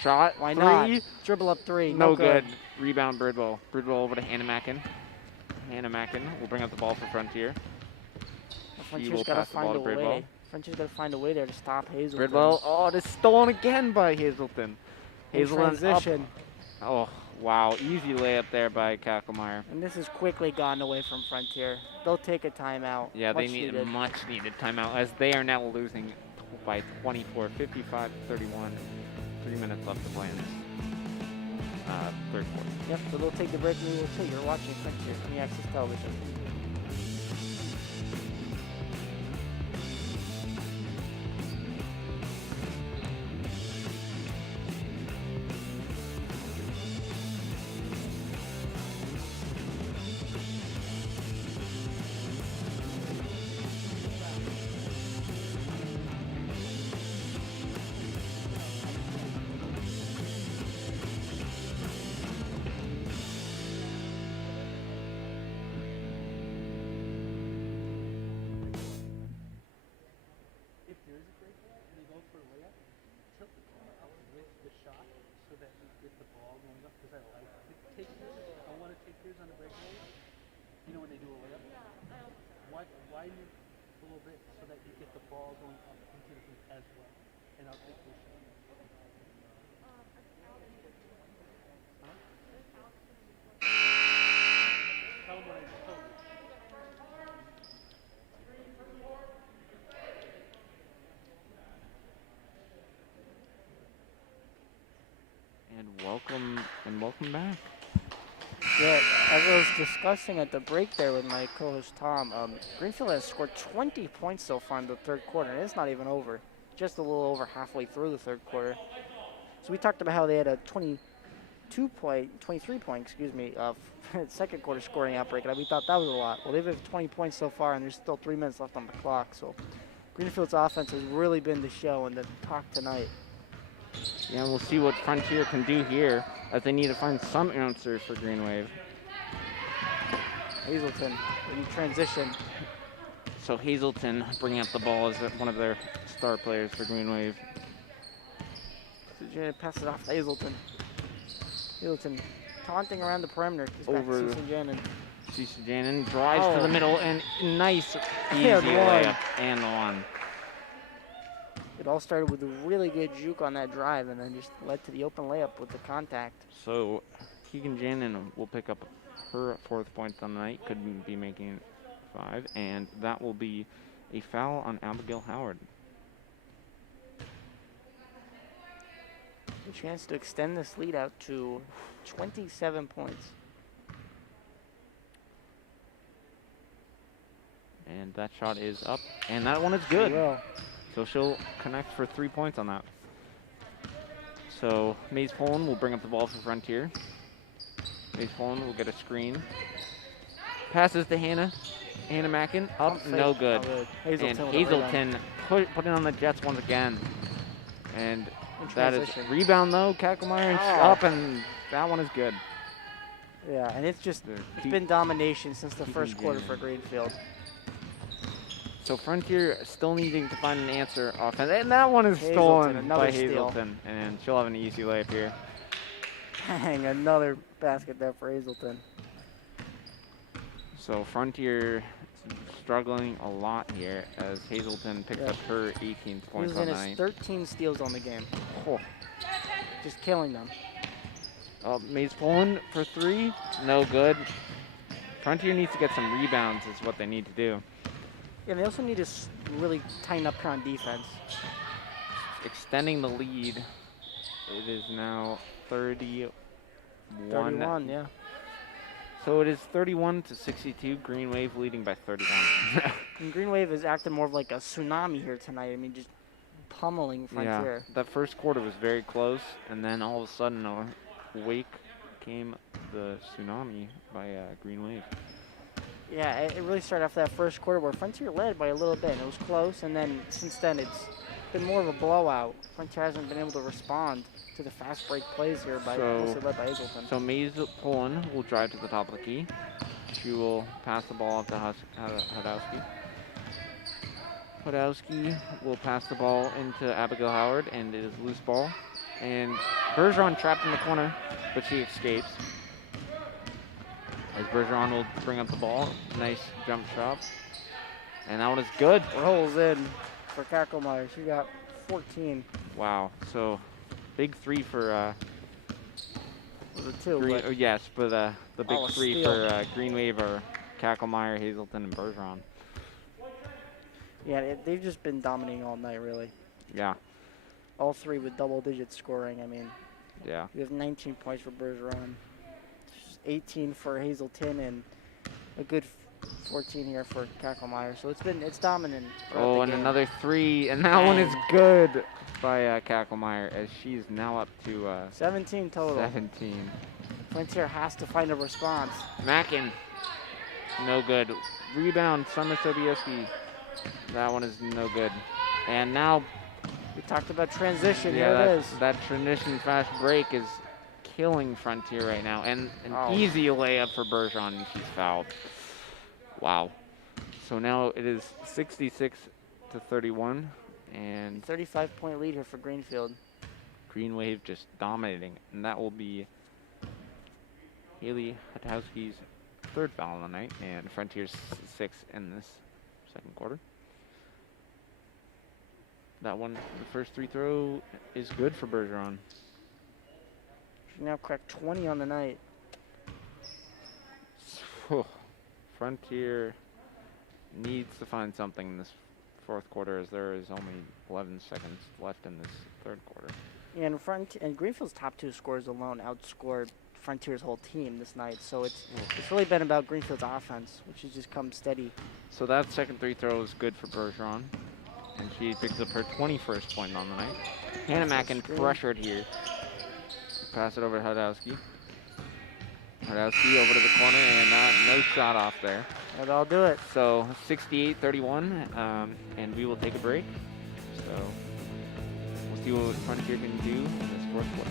Shot. Why 3. not? Dribble up 3. No good. Rebound, Birdwell. Birdwell over to Hannah Mackin. Hannah Mackin will bring up the ball for Frontier. Frontier's will got to pass the ball find to a way. Bridwell. Frontier's got to find a way there to stop Hazelton. Birdwell. Oh, it is stolen again by Hazelton. In Hazelton transition. up. Oh, wow. Easy layup there by Kakelmeyer. And this is quickly gone away from Frontier. They'll take a timeout. Yeah, they Much need a needed. much needed timeout as they are now losing by 24, 55-31. 3 minutes left to play in this third quarter. Yep, so they'll take the break and we will too. You're watching Frontier on the Access Television. there is a break and they go for a layup, tilt the camera up with the shot so that you get the ball going up. Because I like to take yours. I want to take yours on the breakaway. You know when they do a layup? Widen it a little bit so that you get the ball going up into the hoop as well. And I'll take your shot. Huh? Tell them what I just told you. And welcome back. Yeah, as I was discussing at the break there with my co-host Tom, Greenfield has scored 20 points so far in the third quarter, and it's not even over. Just a little over halfway through the third quarter. So we talked about how they had a 23 point, second quarter scoring outbreak, and we thought that was a lot. Well, they've had 20 points so far, and there's still 3 minutes left on the clock. So Greenfield's offense has really been the show and the talk tonight. Yeah, we'll see what Frontier can do here, as they need to find some answers for Green Wave. Hazelton in transition. So Hazelton bringing up the ball as one of their star players for Green Wave. So Janet passes it off to Hazelton. Hazelton taunting around the perimeter. He's Over back to Janin. Cece Janin drives to the middle, and nice, easy And one. layup, and one. It all started with a really good juke on that drive, and then just led to the open layup with the contact. So Keegan Janin will pick up her 4th point on the night, could be making 5, and that will be a foul on Abigail Howard. A chance to extend this lead out to 27 points. And that shot is up, and that one is good. Well, So she'll connect for 3 points on that. So Maze Poland will bring up the ball for Frontier. Maze Poland will get a screen. Passes to Hannah. Hannah Mackin. Up, no good. And Hazelton putting on the Jets once again. And that is rebound though. Kacklemeyer up, and that one is good. Yeah, and it's been domination since the first quarter for Greenfield. So Frontier still needing to find an answer offense. And that one is stolen by Hazelton. And she'll have an easy layup here. Dang, another basket there for Hazelton. So Frontier struggling a lot here as Hazelton picks up her 18th points on the night. 13 steals on the game. Oh, just killing them. Maze Poland for 3. No good. Frontier needs to get some rebounds is what they need to do. Yeah, they also need to really tighten up here on defense. Extending the lead. It is now 31. 31, yeah. So it is 31-62. Green Wave leading by 31. And Green Wave is acting more of like a tsunami here tonight. I mean, just pummeling Frontier. Yeah, that first quarter was very close, and then all of a sudden, wake came the tsunami by Green Wave. Yeah, it really started off that first quarter where Frontier led by a little bit, and it was close, and then since then it's been more of a blowout. Frontier hasn't been able to respond to the fast break plays here, mostly led by Hazelton. So Maze Poland will drive to the top of the key. She will pass the ball up to Hodowski. Hodowski will pass the ball into Abigail Howard, and it is loose ball. And Bergeron trapped in the corner, but she escapes. As Bergeron will bring up the ball. Nice jump shot. And that one is good. Rolls in for Kacklemeyer. She got 14. Wow. So big 3 for Was it 2? Green, yes, but the big 3 steal. for Green Wave are Kacklemeyer, Hazelton, and Bergeron. Yeah, they've just been dominating all night, really. Yeah. All 3 with double-digit scoring. I mean, Yeah. we have 19 points for Bergeron, 18 for Hazelton, and a good 14 here for Kacklemeyer. So it's dominant. Oh, and another 3, and that one is good by Kacklemeyer, as she's now up to 17 total. 17. Frontier has to find a response. Mackin, no good. Rebound, Summer Sobieski. That one is no good. And now, We talked about transition. yeah, Here it is. that transition fast break is killing Frontier right now. And an easy layup for Bergeron, and she's fouled. Wow. So now it is 66-31, And 35-point lead here for Greenfield. Green Wave just dominating. And that will be Haley Hatowski's 3rd foul on the night, and Frontier's 6th in this 2nd quarter. That one, the first free throw is good for Bergeron. She now cracked 20 on the night. Frontier needs to find something in this 4th quarter, as there is only 11 seconds left in this 3rd quarter. And Greenfield's top 2 scorers alone outscored Frontier's whole team this night, so it's really been about Greenfield's offense, which has just come steady. So that 2nd free throw is good for Bergeron, and she picks up her 21st point on the night. Hannah Mackin pressured here. Pass it over to Hadowski. Hadowski over to the corner, and no shot off there. That'll do it. So 68-31, and we will take a break. So we'll see what Frontier can do in this 4th quarter.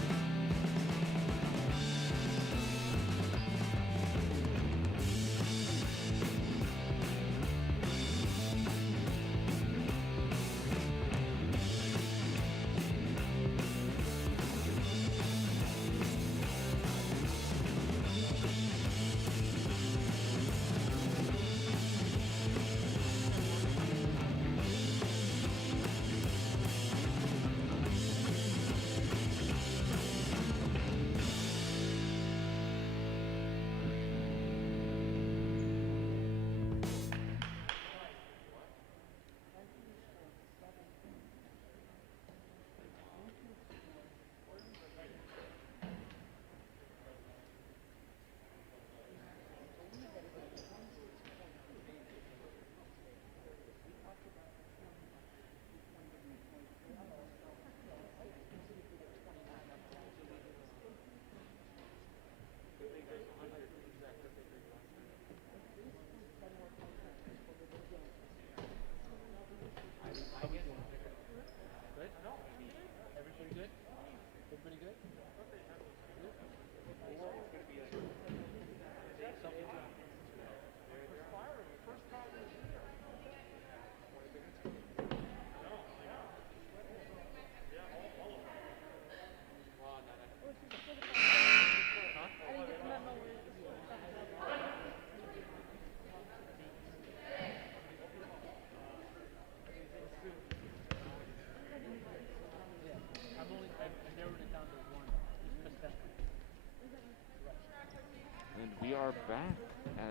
We are back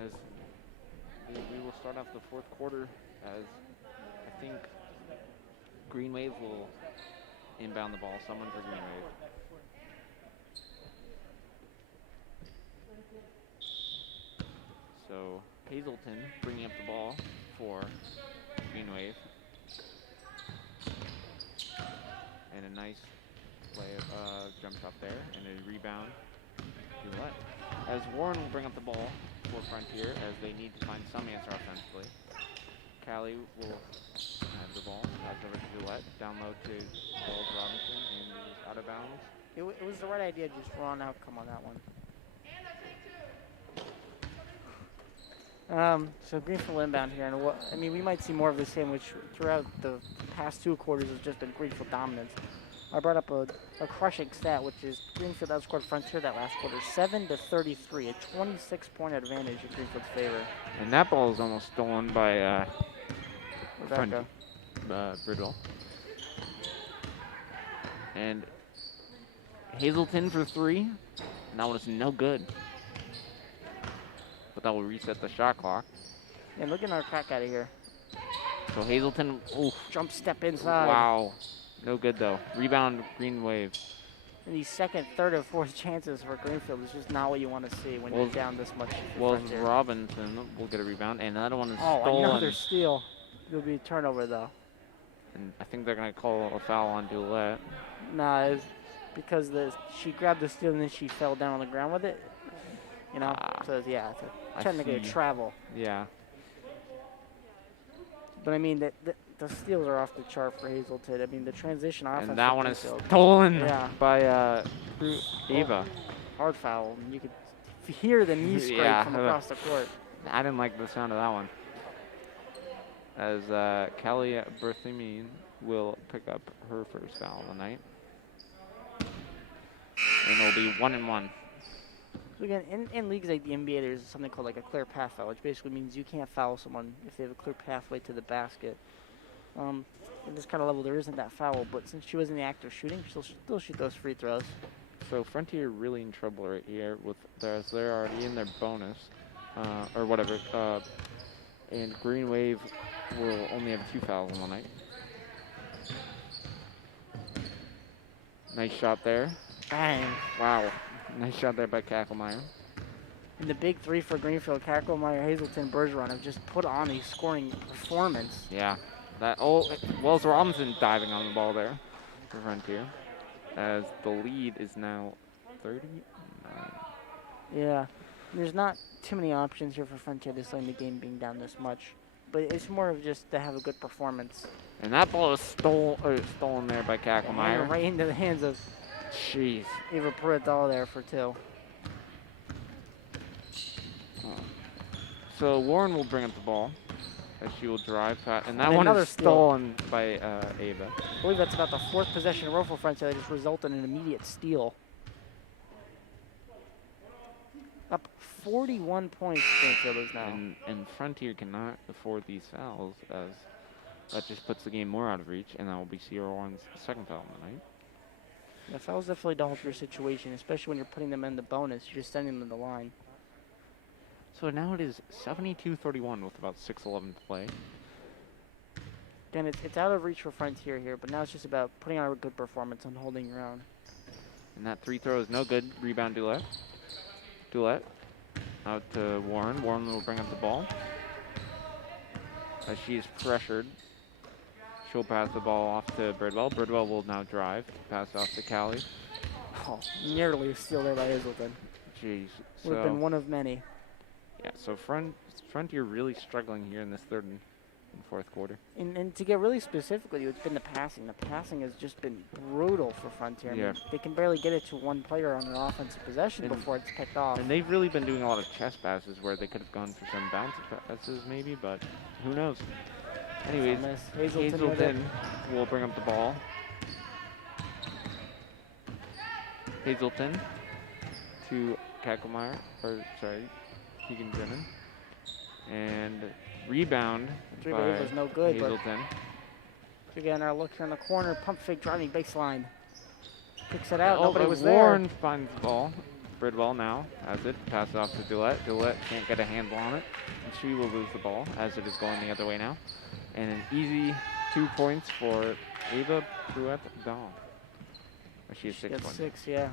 as we will start off the 4th quarter, as I think Green Wave will inbound the ball. Someone for Green Wave. So Hazelton bringing up the ball for Green Wave. And a nice play of jump shot there, and a rebound to Roulette. As Warren will bring up the ball for Frontier, as they need to find some answer offensively. Callie will have the ball, pass over to Roulette, down low to Charles Robinson, and is out of bounds. It was the right idea to just run outcome on that one. So Greenfield inbound here, and we might see more of the same, which throughout the past 2 quarters has just been Greenfield dominance. I brought up a crushing stat, which is Greenfield outscored Frontier that last quarter, 7-33, a 26-point advantage in Greenfield's favor. And that ball is almost stolen by Rebecca. Bridwell. And Hazelton for 3, and that one is no good. But that will reset the shot clock. And look at our crack out of here. So Hazelton, oof. Jump step inside. Wow. No good though. Rebound Green Wave. And these 2nd, 3rd, and 4th chances for Greenfield is just not what you want to see when you're down this much. Well, Robinson will get a rebound, and another one is stolen. Oh, another steal. It'll be a turnover though. And I think they're going to call a foul on Dulette. Nah, it's because she grabbed the steal and then she fell down on the ground with it. You know, so yeah, it's technically a travel. Yeah. But I mean, the steals are off the chart for Hazelton. I mean, the transition offense. And that one is stolen by Ava. Hard foul. And you could hear the knee scrape from across the court. I didn't like the sound of that one. As Kelly will pick up her first foul of the night. And it'll be 1-1. So again, in leagues like the NBA, there's something called like a clear path foul, which basically means you can't foul someone if they have a clear pathway to the basket. At this kind of level, there isn't that foul, but since she was in the act of shooting, she'll still shoot those free throws. So Frontier really in trouble right here with they're already in their bonus, or whatever. And Green Wave will only have 2 fouls on the night. Nice shot there. Bang. Wow. Nice shot there by Kacklemeyer. And the big three for Greenfield, Kacklemeyer, Hazelton, Bergeron have just put on a scoring performance. Yeah. Wells Robinson diving on the ball there for Frontier. As the lead is now 39. Yeah. There's not too many options here for Frontier this late in the game being down this much. But it's more of just to have a good performance. And that ball is stolen there by Kacklemeyer. Right into the hands of Jeez. Eva Puradal there for 2. So Warren will bring up the ball as she will drive. And that And one another is steal. stolen by Ava. I believe that's about the 4th possession in a row for Frontier that just resulted in an immediate steal. Up 41 points, Greenfield is now. And Frontier cannot afford these fouls, as that just puts the game more out of reach, and that will be Sierra One's second foul of the night. Yeah, fouls definitely don't help your situation, especially when you're putting them in the bonus. You're just sending them to the line. So now it is 72-31 with about 6:11 to play. Again, it's out of reach for Frontier here, but now it's just about putting on a good performance and holding your own. And that 3 throw is no good. Rebound Dulett. Dulett out to Warren. Warren will bring up the ball. As she is pressured, she'll pass the ball off to Bridwell. Bridwell will now drive. Pass off to Callie. Oh, nearly a steal there by Hazelton. Jeez. Would have been one of many. Yeah, so Frontier really struggling here in this third and fourth quarter. And to get really specifically, it's been the passing. The passing has just been brutal for Frontier. I mean, they can barely get it to one player on an offensive possession before it's picked off. And they've really been doing a lot of chest passes where they could have gone for some bounce passes maybe, but who knows. Anyways, Hazelton will bring up the ball. Hazelton to Kacklemeyer, Keegan Drennan. And rebound Three by was no good, Hazelton. But again, our look here in the corner, pump fake driving baseline. Kicks it out, Oh, nobody was Warren there. finds the ball. Bridwell now has it, passes off to Dulett. Dulett can't get a handle on it, and she will lose the ball as it is going the other way now. And an easy 2 points for Ava Pruitt-Dahl. She has 6 points. 6, yeah.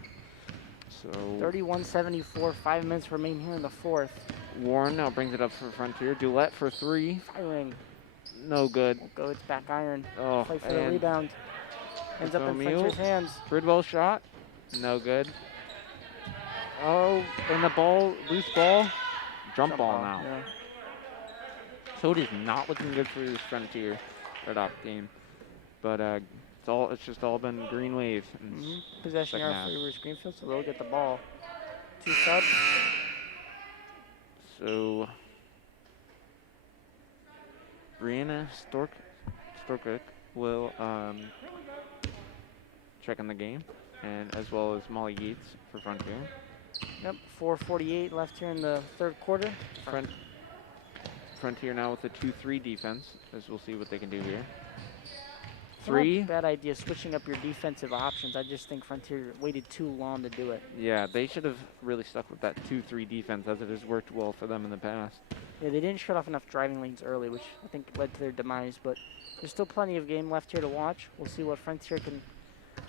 So 31-74, 5 minutes remain here in the 4th. Warren now brings it up for Frontier. Dulett for 3. Firing. No good. Go, it's back iron. Oh, Fight for the and rebound. Ends up in Frontier's hands. Bridwell shot. No good. Oh, and the ball, loose ball. Jump ball now. Yeah. So it is not looking good for this Frontier Red Hawk game. But it's just all been Green Wave. Possession second yard half. for Greenfield, so they'll get the ball. 2 subs. So Brianna Storkic will check in the game, and as well as Molly Yates for Frontier. Yep, 4:48 left here in the 3rd quarter. Frontier now with a 2-3 defense, as we'll see what they can do here. Not a bad idea switching up your defensive options. I just think Frontier waited too long to do it. Yeah, they should have really stuck with that 2-3 defense, as it has worked well for them in the past. Yeah, they didn't shut off enough driving lanes early, which I think led to their demise, but there's still plenty of game left here to watch. We'll see what Frontier can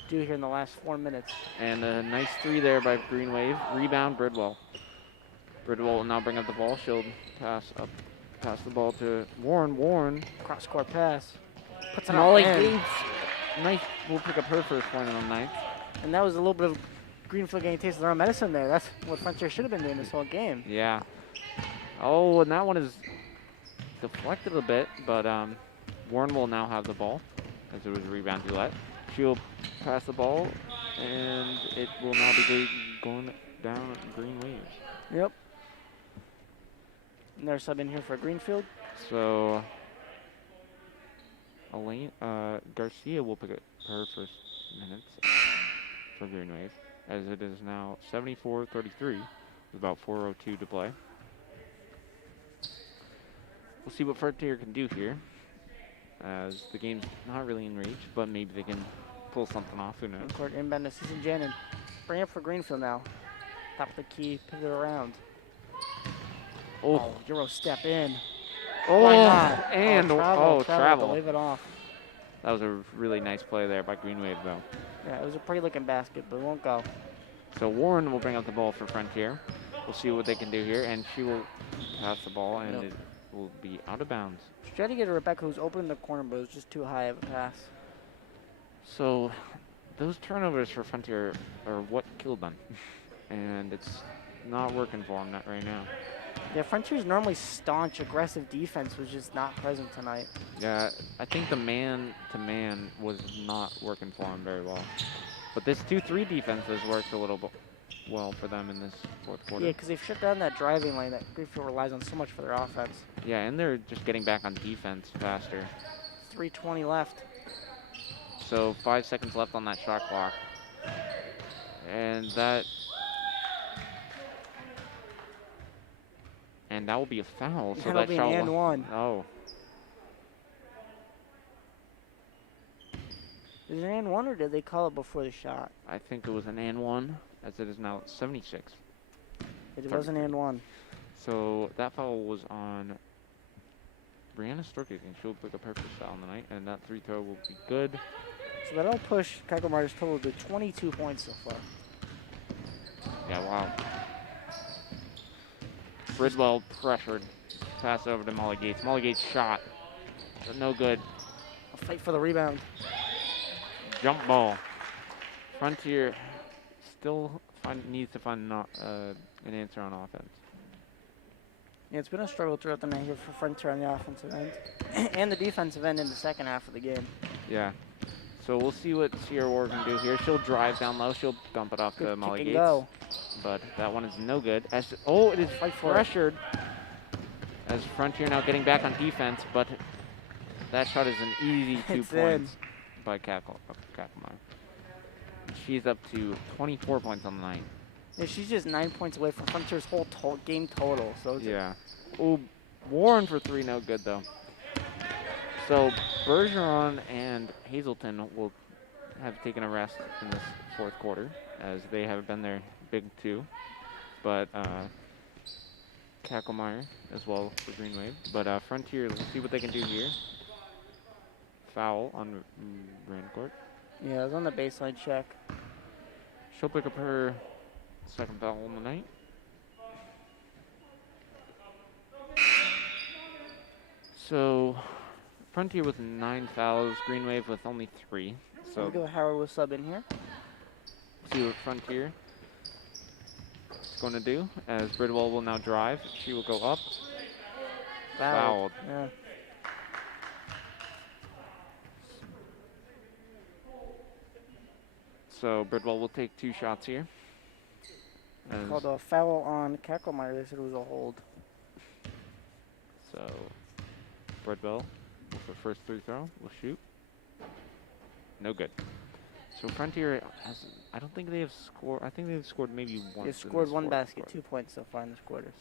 do here in the last 4 minutes. And a nice 3 there by Green Wave. Rebound, Bridwell. Bridwell will now bring up the ball. She'll pass the ball to Warren. Warren. Cross-court pass. Puts it Molly on Gates. Nice. We'll pick up her first point on the night. And that was a little bit of Greenfield getting a taste of their own medicine there. That's what Frontier should have been doing this whole game. Yeah. Oh, and that one is deflected a bit, but Warren will now have the ball, as it was a rebound Dulett. She'll pass the ball, and it will now be going down Green Waves. Yep. And they're subbing here for Greenfield. So Elaine, Garcia will pick up her first minutes for Green Wave, as it is now 74-33 with about 4:02 to play. We'll see what Frontier can do here, as the game's not really in reach, but maybe they can pull something off. Who knows? Court inbound to Susan Janin. Bring up for Greenfield now. Top of the key, pivot around. Oh, Euro step in. Oh, Why not? and travel. travel. To wave it off. That was a really nice play there by Green Wave, though. Yeah, it was a pretty looking basket, but it won't go. So Warren will bring up the ball for Frontier. We'll see what they can do here, and she will pass the ball, and it will be out of bounds. She tried to get to Rebecca, who's open in the corner, but it was just too high of a pass. So those turnovers for Frontier are what killed them, and it's not working for them right now. Yeah, Frontier's normally staunch, aggressive defense was just not present tonight. Yeah, I think the man-to-man was not working for them very well. But this 2-3 defense has worked a little bit well for them in this fourth quarter. Yeah, because they've shut down that driving lane that Greenfield relies on so much for their offense. Yeah, and they're just getting back on defense faster. 3:20 left. So 5 seconds left on that shot clock. And that will be a foul. So That'll that be shot an and one. Oh. Is it an and one, or did they call it before the shot? I think it was an and one, as it is now 76. It was an and one. So that foul was on Brianna Storkis, and she'll pick up her first foul on the night, and that free throw will be good. So that'll push Kakomar's total to 22 points so far. Yeah, wow. Bridwell pressured. Pass over to Molly Gates. Molly Gates shot. But no good. A fight for the rebound. Jump ball. Frontier still needs to find an answer on offense. Yeah, it's been a struggle throughout the night here for Frontier on the offensive end. And the defensive end in the second half of the game. Yeah. So we'll see what Sierra Ward can do here. She'll drive down low. She'll dump it off to Molly Gates. Go. But that one is no good. It is pressured. As Frontier now getting back on defense, but that shot is an easy 2 points by Kakamar. She's up to 24 points on the night. Yeah, she's just 9 points away from Frontier's whole game total. So yeah. Oh, Warren for three, no good though. So Bergeron and Hazelton will have taken a rest in this fourth quarter, as they have been their big two. But Kakelmeyer as well for Green Wave. But Frontier, let's see what they can do here. Foul on Rancourt. Yeah, it was on the baseline check. She'll pick up her second foul on the night. So Frontier with 9 fouls, Green Wave with only 3. So we'll go Howard with sub in here. See what Frontier is going to do, as Bridwell will now drive. She will go up. Fouled. Yeah. So Bridwell will take 2 shots here. Called a foul on Kakelmeyer. They said it was a hold. So Bridwell with the first free throw will shoot. No good. So Frontier has, I don't think they have scored. I think they've scored maybe once. They've scored one basket, 2 points so far in this quarter.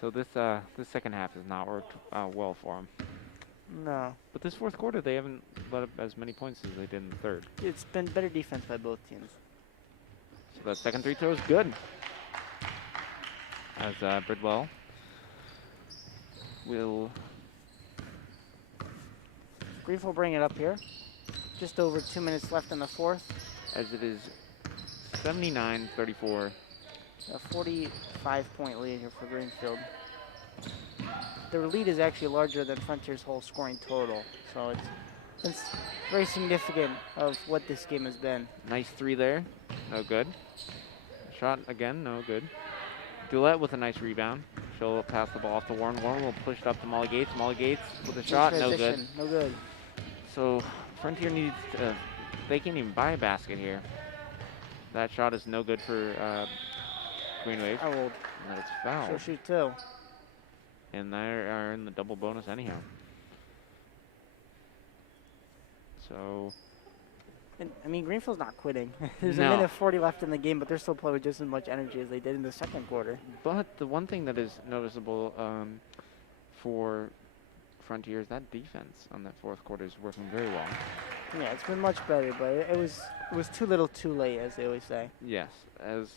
So this second half has not worked well for them. No. But this fourth quarter, they haven't let up as many points as they did in the third. It's been better defense by both teams. So that second free throw is good. As Bridwell will... Greenfield will bring it up here. Just over 2 minutes left in the fourth. As it is 79-34. A 45-point lead here for Greenfield. Their lead is actually larger than Frontier's whole scoring total. So it's very significant of what this game has been. Nice 3 there. No good. Shot again, no good. Dulette with a nice rebound. She'll pass the ball off to Warren. Warren will push it up to Molly Gates. Molly Gates with a shot, no good. No good. So Frontier needs to, they can't even buy a basket here. That shot is no good for Green Wave. And that is foul. She'll shoot 2. And they are in the double bonus anyhow. So, And, I mean, Greenfield's not quitting. There's No. a minute 40 left in the game, but they're still playing with just as much energy as they did in the second quarter. but the one thing that is noticeable for Frontier is that defense on that fourth quarter is working very well. Yeah, it's been much better, but it was too little too late, as they always say. Yes, as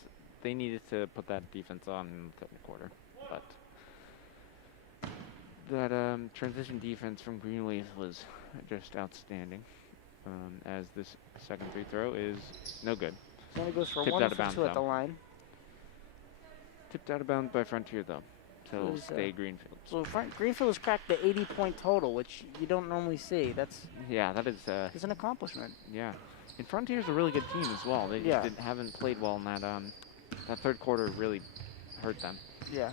they needed to put that defense on in the third quarter. But that transition defense from Greenleaf was just outstanding. As this second free throw is no good. It only goes for Tipped 1 out of for bounds, 2 at the though. line. Tipped out of bounds by Frontier, though. So It it'll was, stay Greenfield. So Greenfield has cracked the 80-point total, which you don't normally see. That's Yeah, that is, it's an accomplishment. yeah. And Frontier's a really good team as well. They Yeah. just haven't played well in that third quarter really hurt them. Yeah.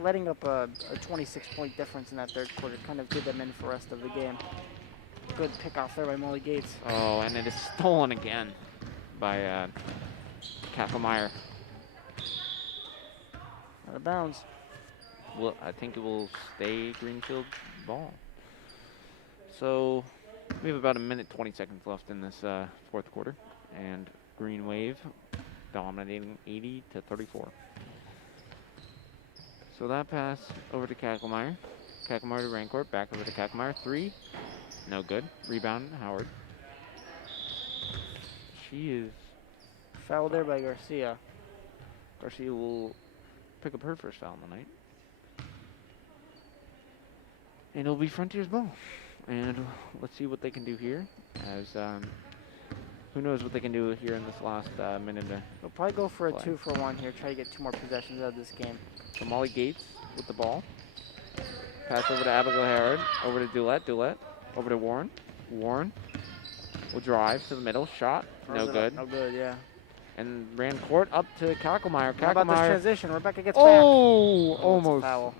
Letting up a 26-point difference in that third quarter kind of did them in for the rest of the game. Good pick off there by Molly Gates. Oh, and it is stolen again by Kaffelmeyer. Out of bounds. Well, I think it will stay Greenfield ball. So we have about a minute 20 seconds left in this fourth quarter, and Green Wave dominating 80-34. So that pass over to Kacklemeyer. Kacklemeyer to Rancourt, back over to Kacklemeyer. 3, no good. Rebound, Howard. She is. Foul there by Garcia. Garcia will pick up her first foul in the night. And it'll be Frontier's ball. And let's see what they can do here. As who knows what they can do here in this last minute. They'll probably go for a Play. 2-for-1 here. Try to get 2 more possessions out of this game. So Molly Gates with the ball. Pass over to Abigail Harrod. Over to Dulett. Dulett. Over to Warren. Warren will drive to the middle. Shot. No good. No good, yeah. And ran court up to Kacklemeyer. How about this Kacklemeyer. transition? Rebecca gets back. Oh, That's a almost. foul.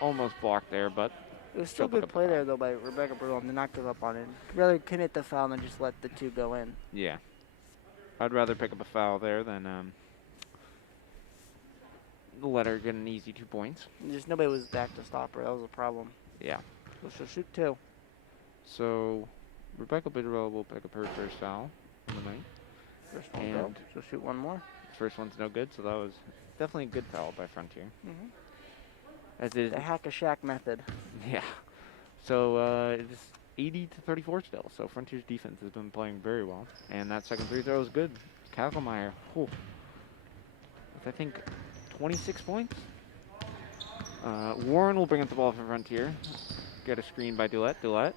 Almost blocked there, but It was still Still pick good up the play foul. there, though, by Rebecca Brule to not give up on it. Rather commit the foul than just let the 2 go in. yeah. I'd rather pick up a foul there than let her get an easy 2 points. And just nobody was back to stop her. That was a problem. Yeah. So she'll shoot 2. So Rebecca Bidwell will pick up her first foul of the night. First one go. And- She'll shoot 1 more. First one's no good, so that was definitely a good foul by Frontier. Mm-hmm. As it is, The hack-a-shack method. yeah. So it is 80-34 still. So Frontier's defense has been playing very well, and that second free throw is good. Kacklemeyer, with I think 26 points. Warren will bring up the ball for Frontier. Get a screen by Dulett. Dulett.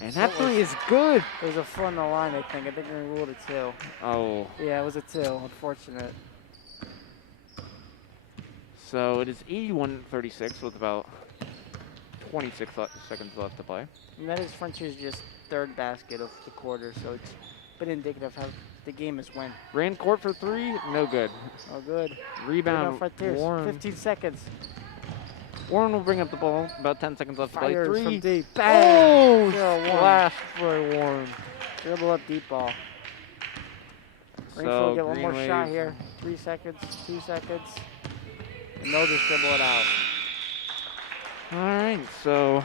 And that So it three is good. It was a foot on the line, I think. I think we ruled it 2. Oh. Yeah, it was a 2. Unfortunate. So it is 81-36 with about 26 seconds left to play. And that is Frontier's just 3rd basket of the quarter, so it's been indicative of how the game has went. Ran court for 3, no good. Oh, good. Rebound, Frontiers. Warren. 15 seconds. Warren will bring up the ball. About 10 seconds left to play. Fires 3. from deep. Oh, Bang! 0-1. splash by Warren. Dribble up deep ball. So Greenfield get one Green more shot Wave- here. 3 seconds, 2 seconds. And they'll just dribble it out. All right, so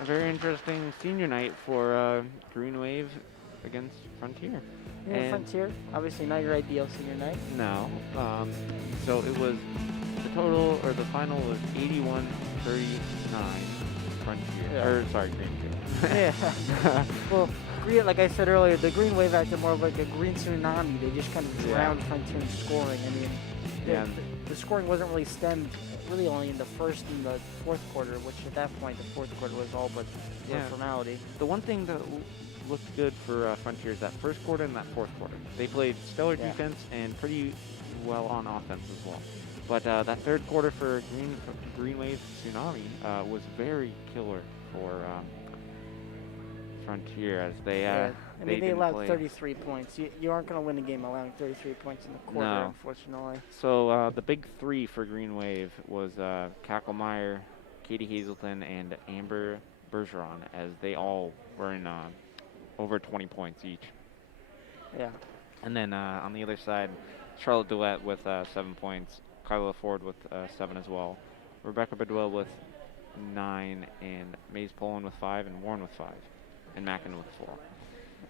a very interesting senior night for Green Wave against Frontier. Yeah, And- Frontier, obviously not your ideal senior night. No, so it was the total or the final was 81-39 Frontier. Yeah. Or sorry, Greenfield. Yeah. Well, like I said earlier, the Green Wave acted more of like a green tsunami. They just kind of drowned Frontier in scoring. I mean, Yeah. the scoring wasn't really stemmed really only in the first and the fourth quarter, which at that point the fourth quarter was all but Yeah. formality. The one thing that looked good for Frontier is that first quarter and that fourth quarter. They played stellar Yeah. defense and pretty well on offense as well. But that third quarter for Green Wave Tsunami was very killer for Frontier as they I mean, they didn't allowed play. 33 points. You aren't going to win a game allowing 33 points in the quarter, No. unfortunately. So the big 3 for Green Wave was Kacklemeyer, Katie Hazelton, and Amber Bergeron, as they all were in over 20 points each. Yeah. And then on the other side, Charlotte Dulett with 7 points, Kyla Ford with 7 as well, Rebecca Bidwell with 9, and Maze Poland with 5, and Warren with 5. and Mackin with 4.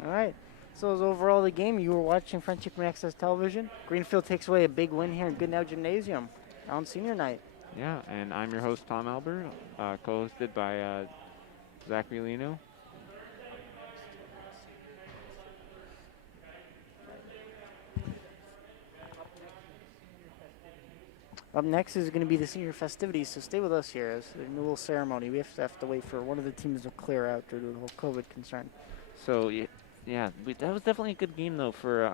All right. So as overall the game, you were watching Frontier Community Access Television. Greenfield takes away a big win here in Goodnow Gymnasium on senior night. Yeah, and I'm your host, Tom Albert, co-hosted by Zachary Lino. Up next is going to be the senior festivities, so stay with us here. As a little ceremony, we have to wait for one of the teams to clear out due to the whole COVID concern. So yeah, that was definitely a good game though for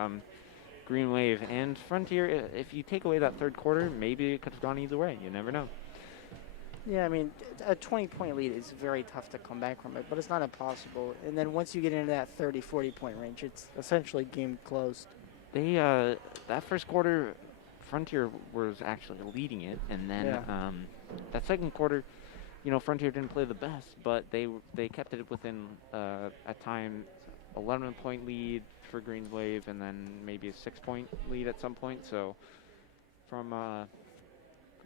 Green Wave and Frontier. If you take away that third quarter, maybe it could have gone either way. You never know. Yeah, I mean, a 20-point lead is very tough to come back from it, but it's not impossible. And then once you get into that 30, 40-point range, it's essentially game closed. They that first quarter, Frontier was actually leading it, and then that second quarter, Frontier didn't play the best, but they kept it within at time 11-point lead for Green Wave, and then maybe a 6-point lead at some point. So from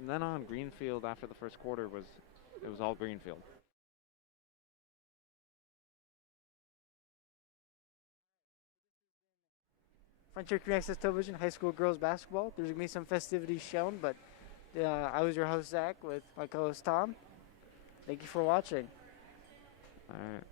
then on, Greenfield after the first quarter was all Greenfield. Frontier Community Access Television, high school girls basketball. There's going to be some festivities shown, but I was your host, Zach, with my co-host, Tom. Thank you for watching. All right.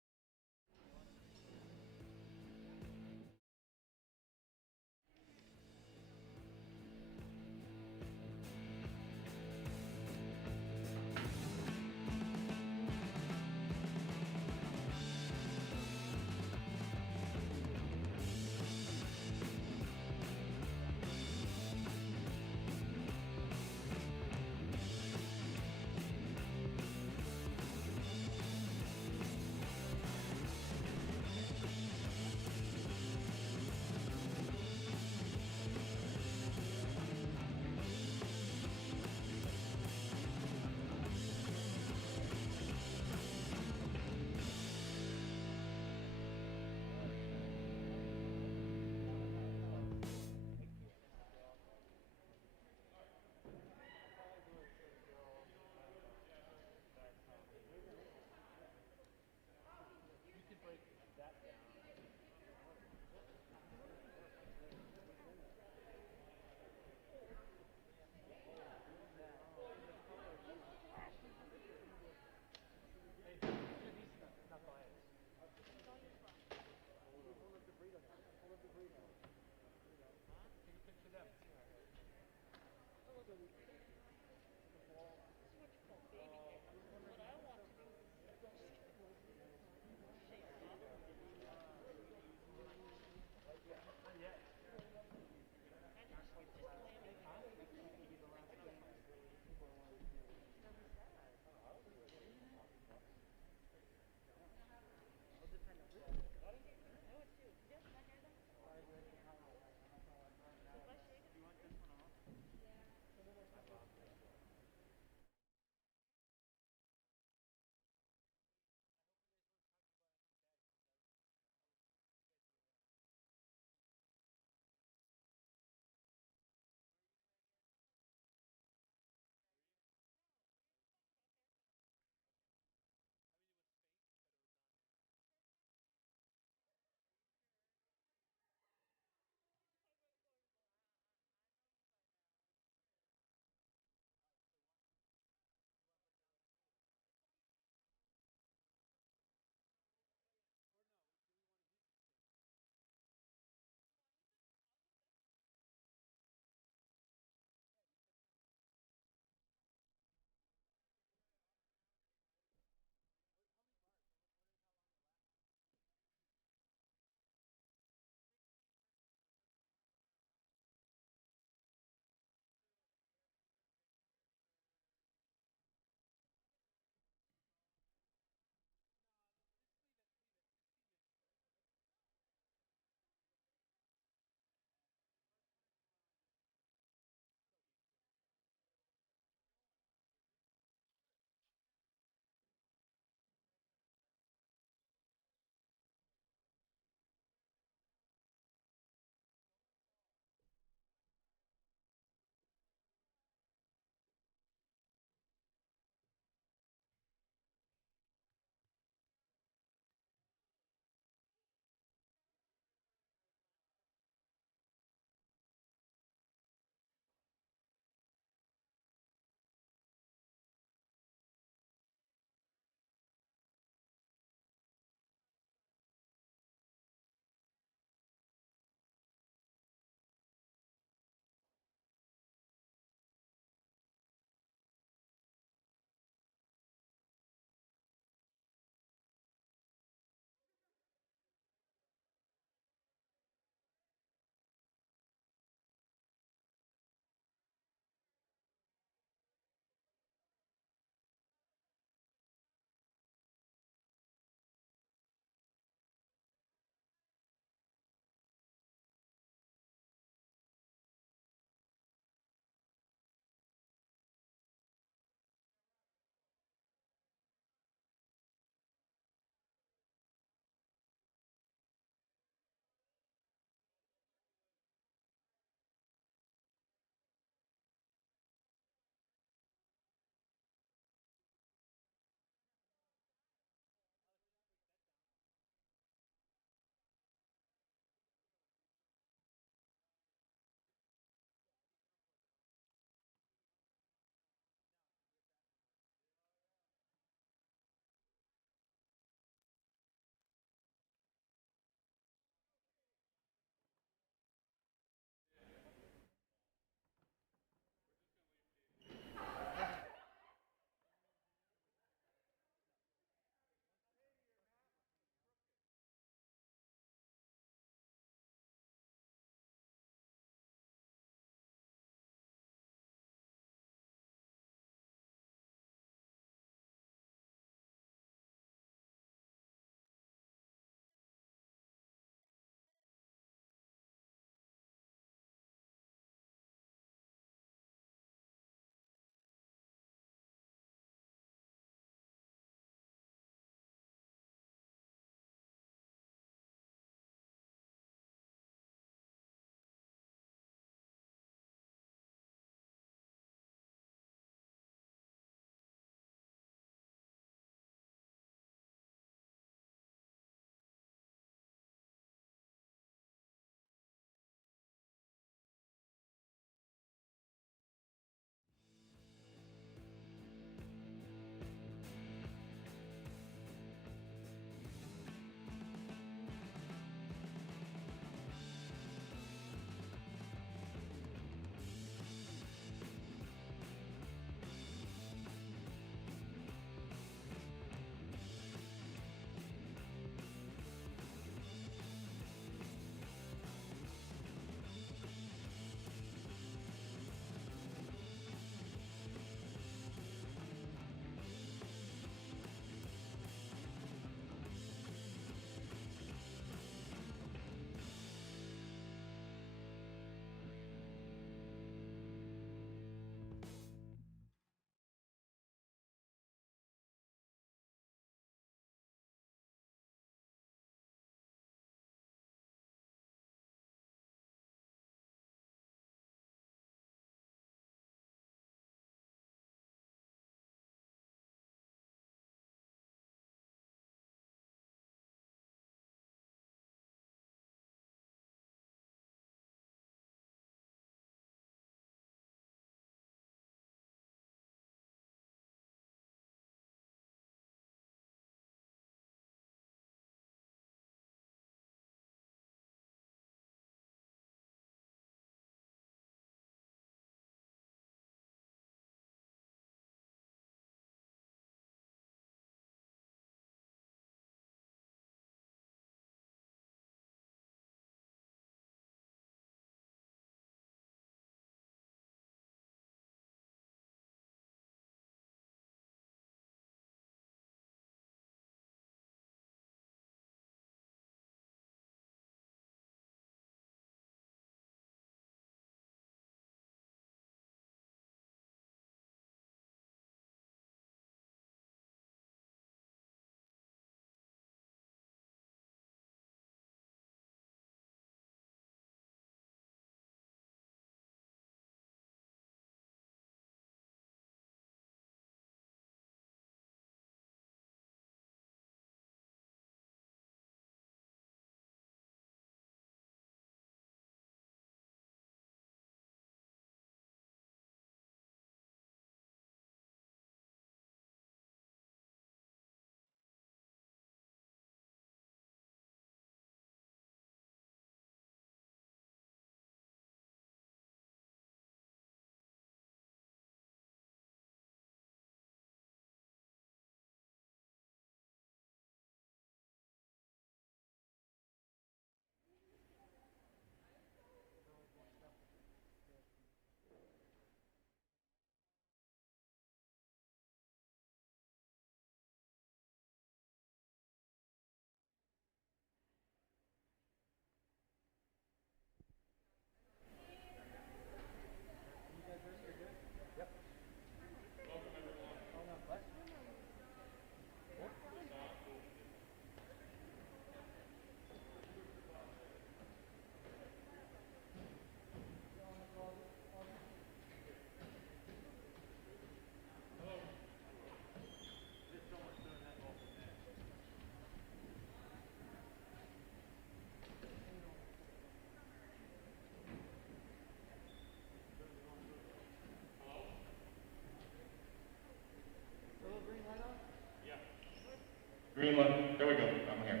Greenland, there we go, I'm here.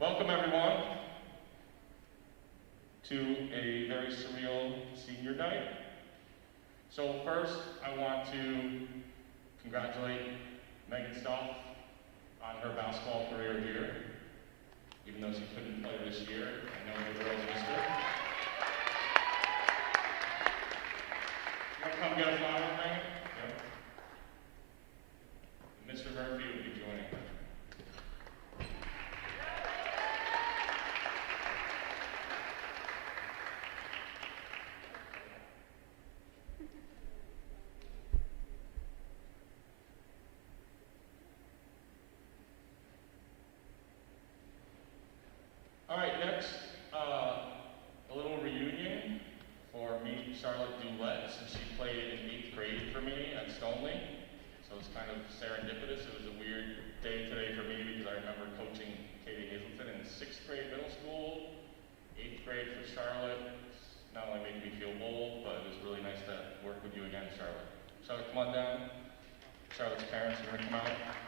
Welcome everyone to a very surreal senior night. So first, I want to congratulate Megan Stoff on her basketball career here. Even though she couldn't play this year, I know the girls missed her. You want to come get a flower, Megan? Yeah. Mr. Murphy will be joining her. All right, next, a little reunion for me, Charlotte Dulett, since she played in 8th grade for me at Stoneleigh. So it's kind of serendipitous. It was a weird day today for me because I remember coaching Katie Hazelton in 6th grade middle school, 8th grade for Charlotte. It's not only making me feel old, but it was really nice to work with you again, Charlotte. Charlotte, come on down. Charlotte's parents are gonna come out.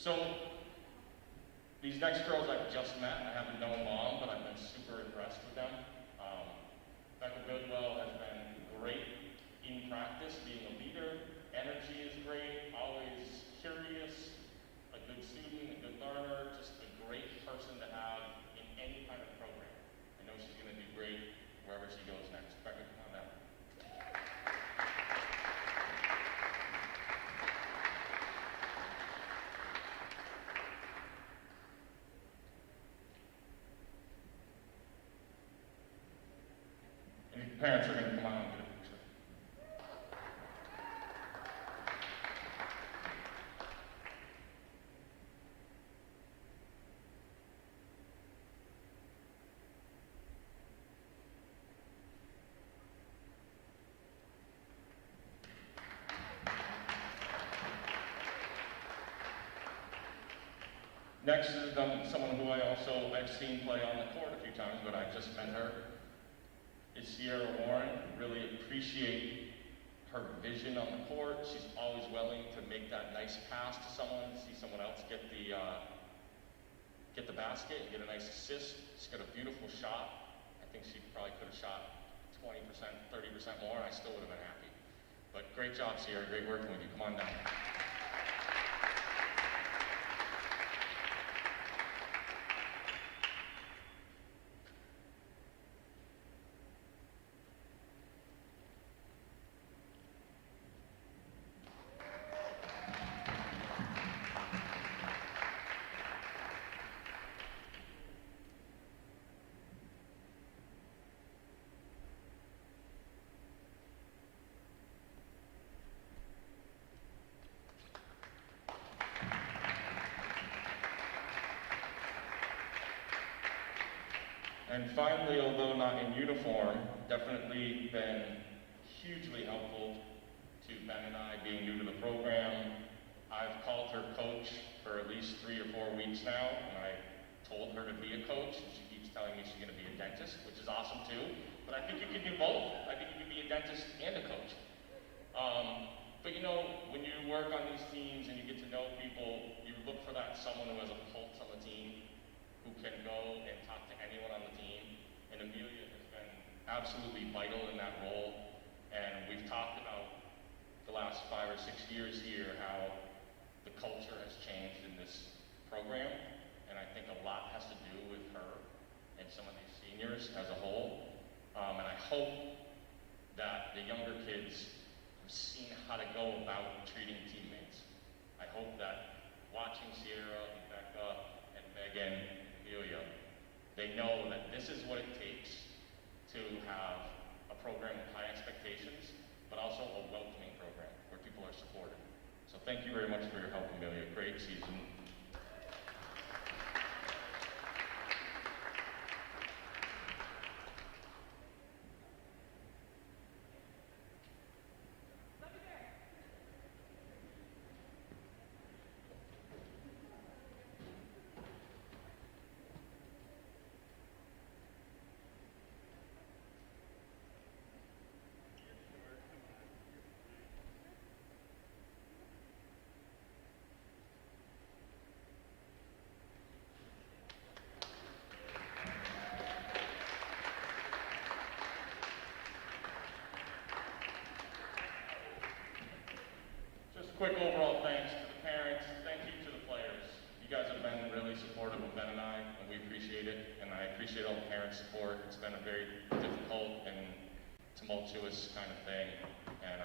So, these next girls I've just met, I haven't known long, but I've been super impressed with them. Becca Goodwell has been great in practice, being a leader. Energy is great, always curious, a good student, a good learner, just a great person to have in any kind of program. I know she's gonna do great wherever she goes next. Becca, come on down. Parents are going to come out and get a picture. Next is someone who I've seen play on the court a few times, but I just met her. Is Sierra Warren. Really appreciate her vision on the court. She's always willing to make that nice pass to someone, see someone else get the basket, and get a nice assist. She's got a beautiful shot. I think she probably could have shot 20%, 30% more, and I still would have been happy. But great job, Sierra. Great working with you. Come on down. And finally, although not in uniform, definitely been hugely helpful to Ben and I being new to the program. I've called her coach for at least 3 or 4 weeks now, and I told her to be a coach, and she keeps telling me she's gonna be a dentist, which is awesome too. But I think you can do both. I think you can be a dentist and a coach. But you know, when you work on these teams and you get to know people, you look for that someone who has a pulse on the team, who can go and talk to anyone on the team. And Amelia has been absolutely vital in that role. And we've talked about the last 5 or 6 years here, how the culture has changed in this program. And I think a lot has to do with her and some of these seniors as a whole. And I hope that the younger kids have seen how to go about treating teammates. I hope that watching Sierra and Becca and Megan and Amelia, they know that this is what it takes to have a program with high expectations, but also a welcoming program where people thank you very much for your help, Amelia. Great season. Just a quick overall thanks to the parents. Thank you to the players. You guys have been really supportive of Ben and I, and we appreciate it. And I appreciate all the parent support. It's been a very difficult and tumultuous kind of thing. And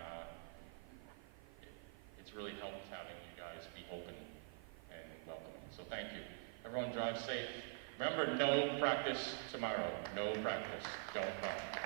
it's really helped having you guys be open and welcoming. So thank you. Everyone drive safe. Remember, no practice tomorrow. No practice. Don't come.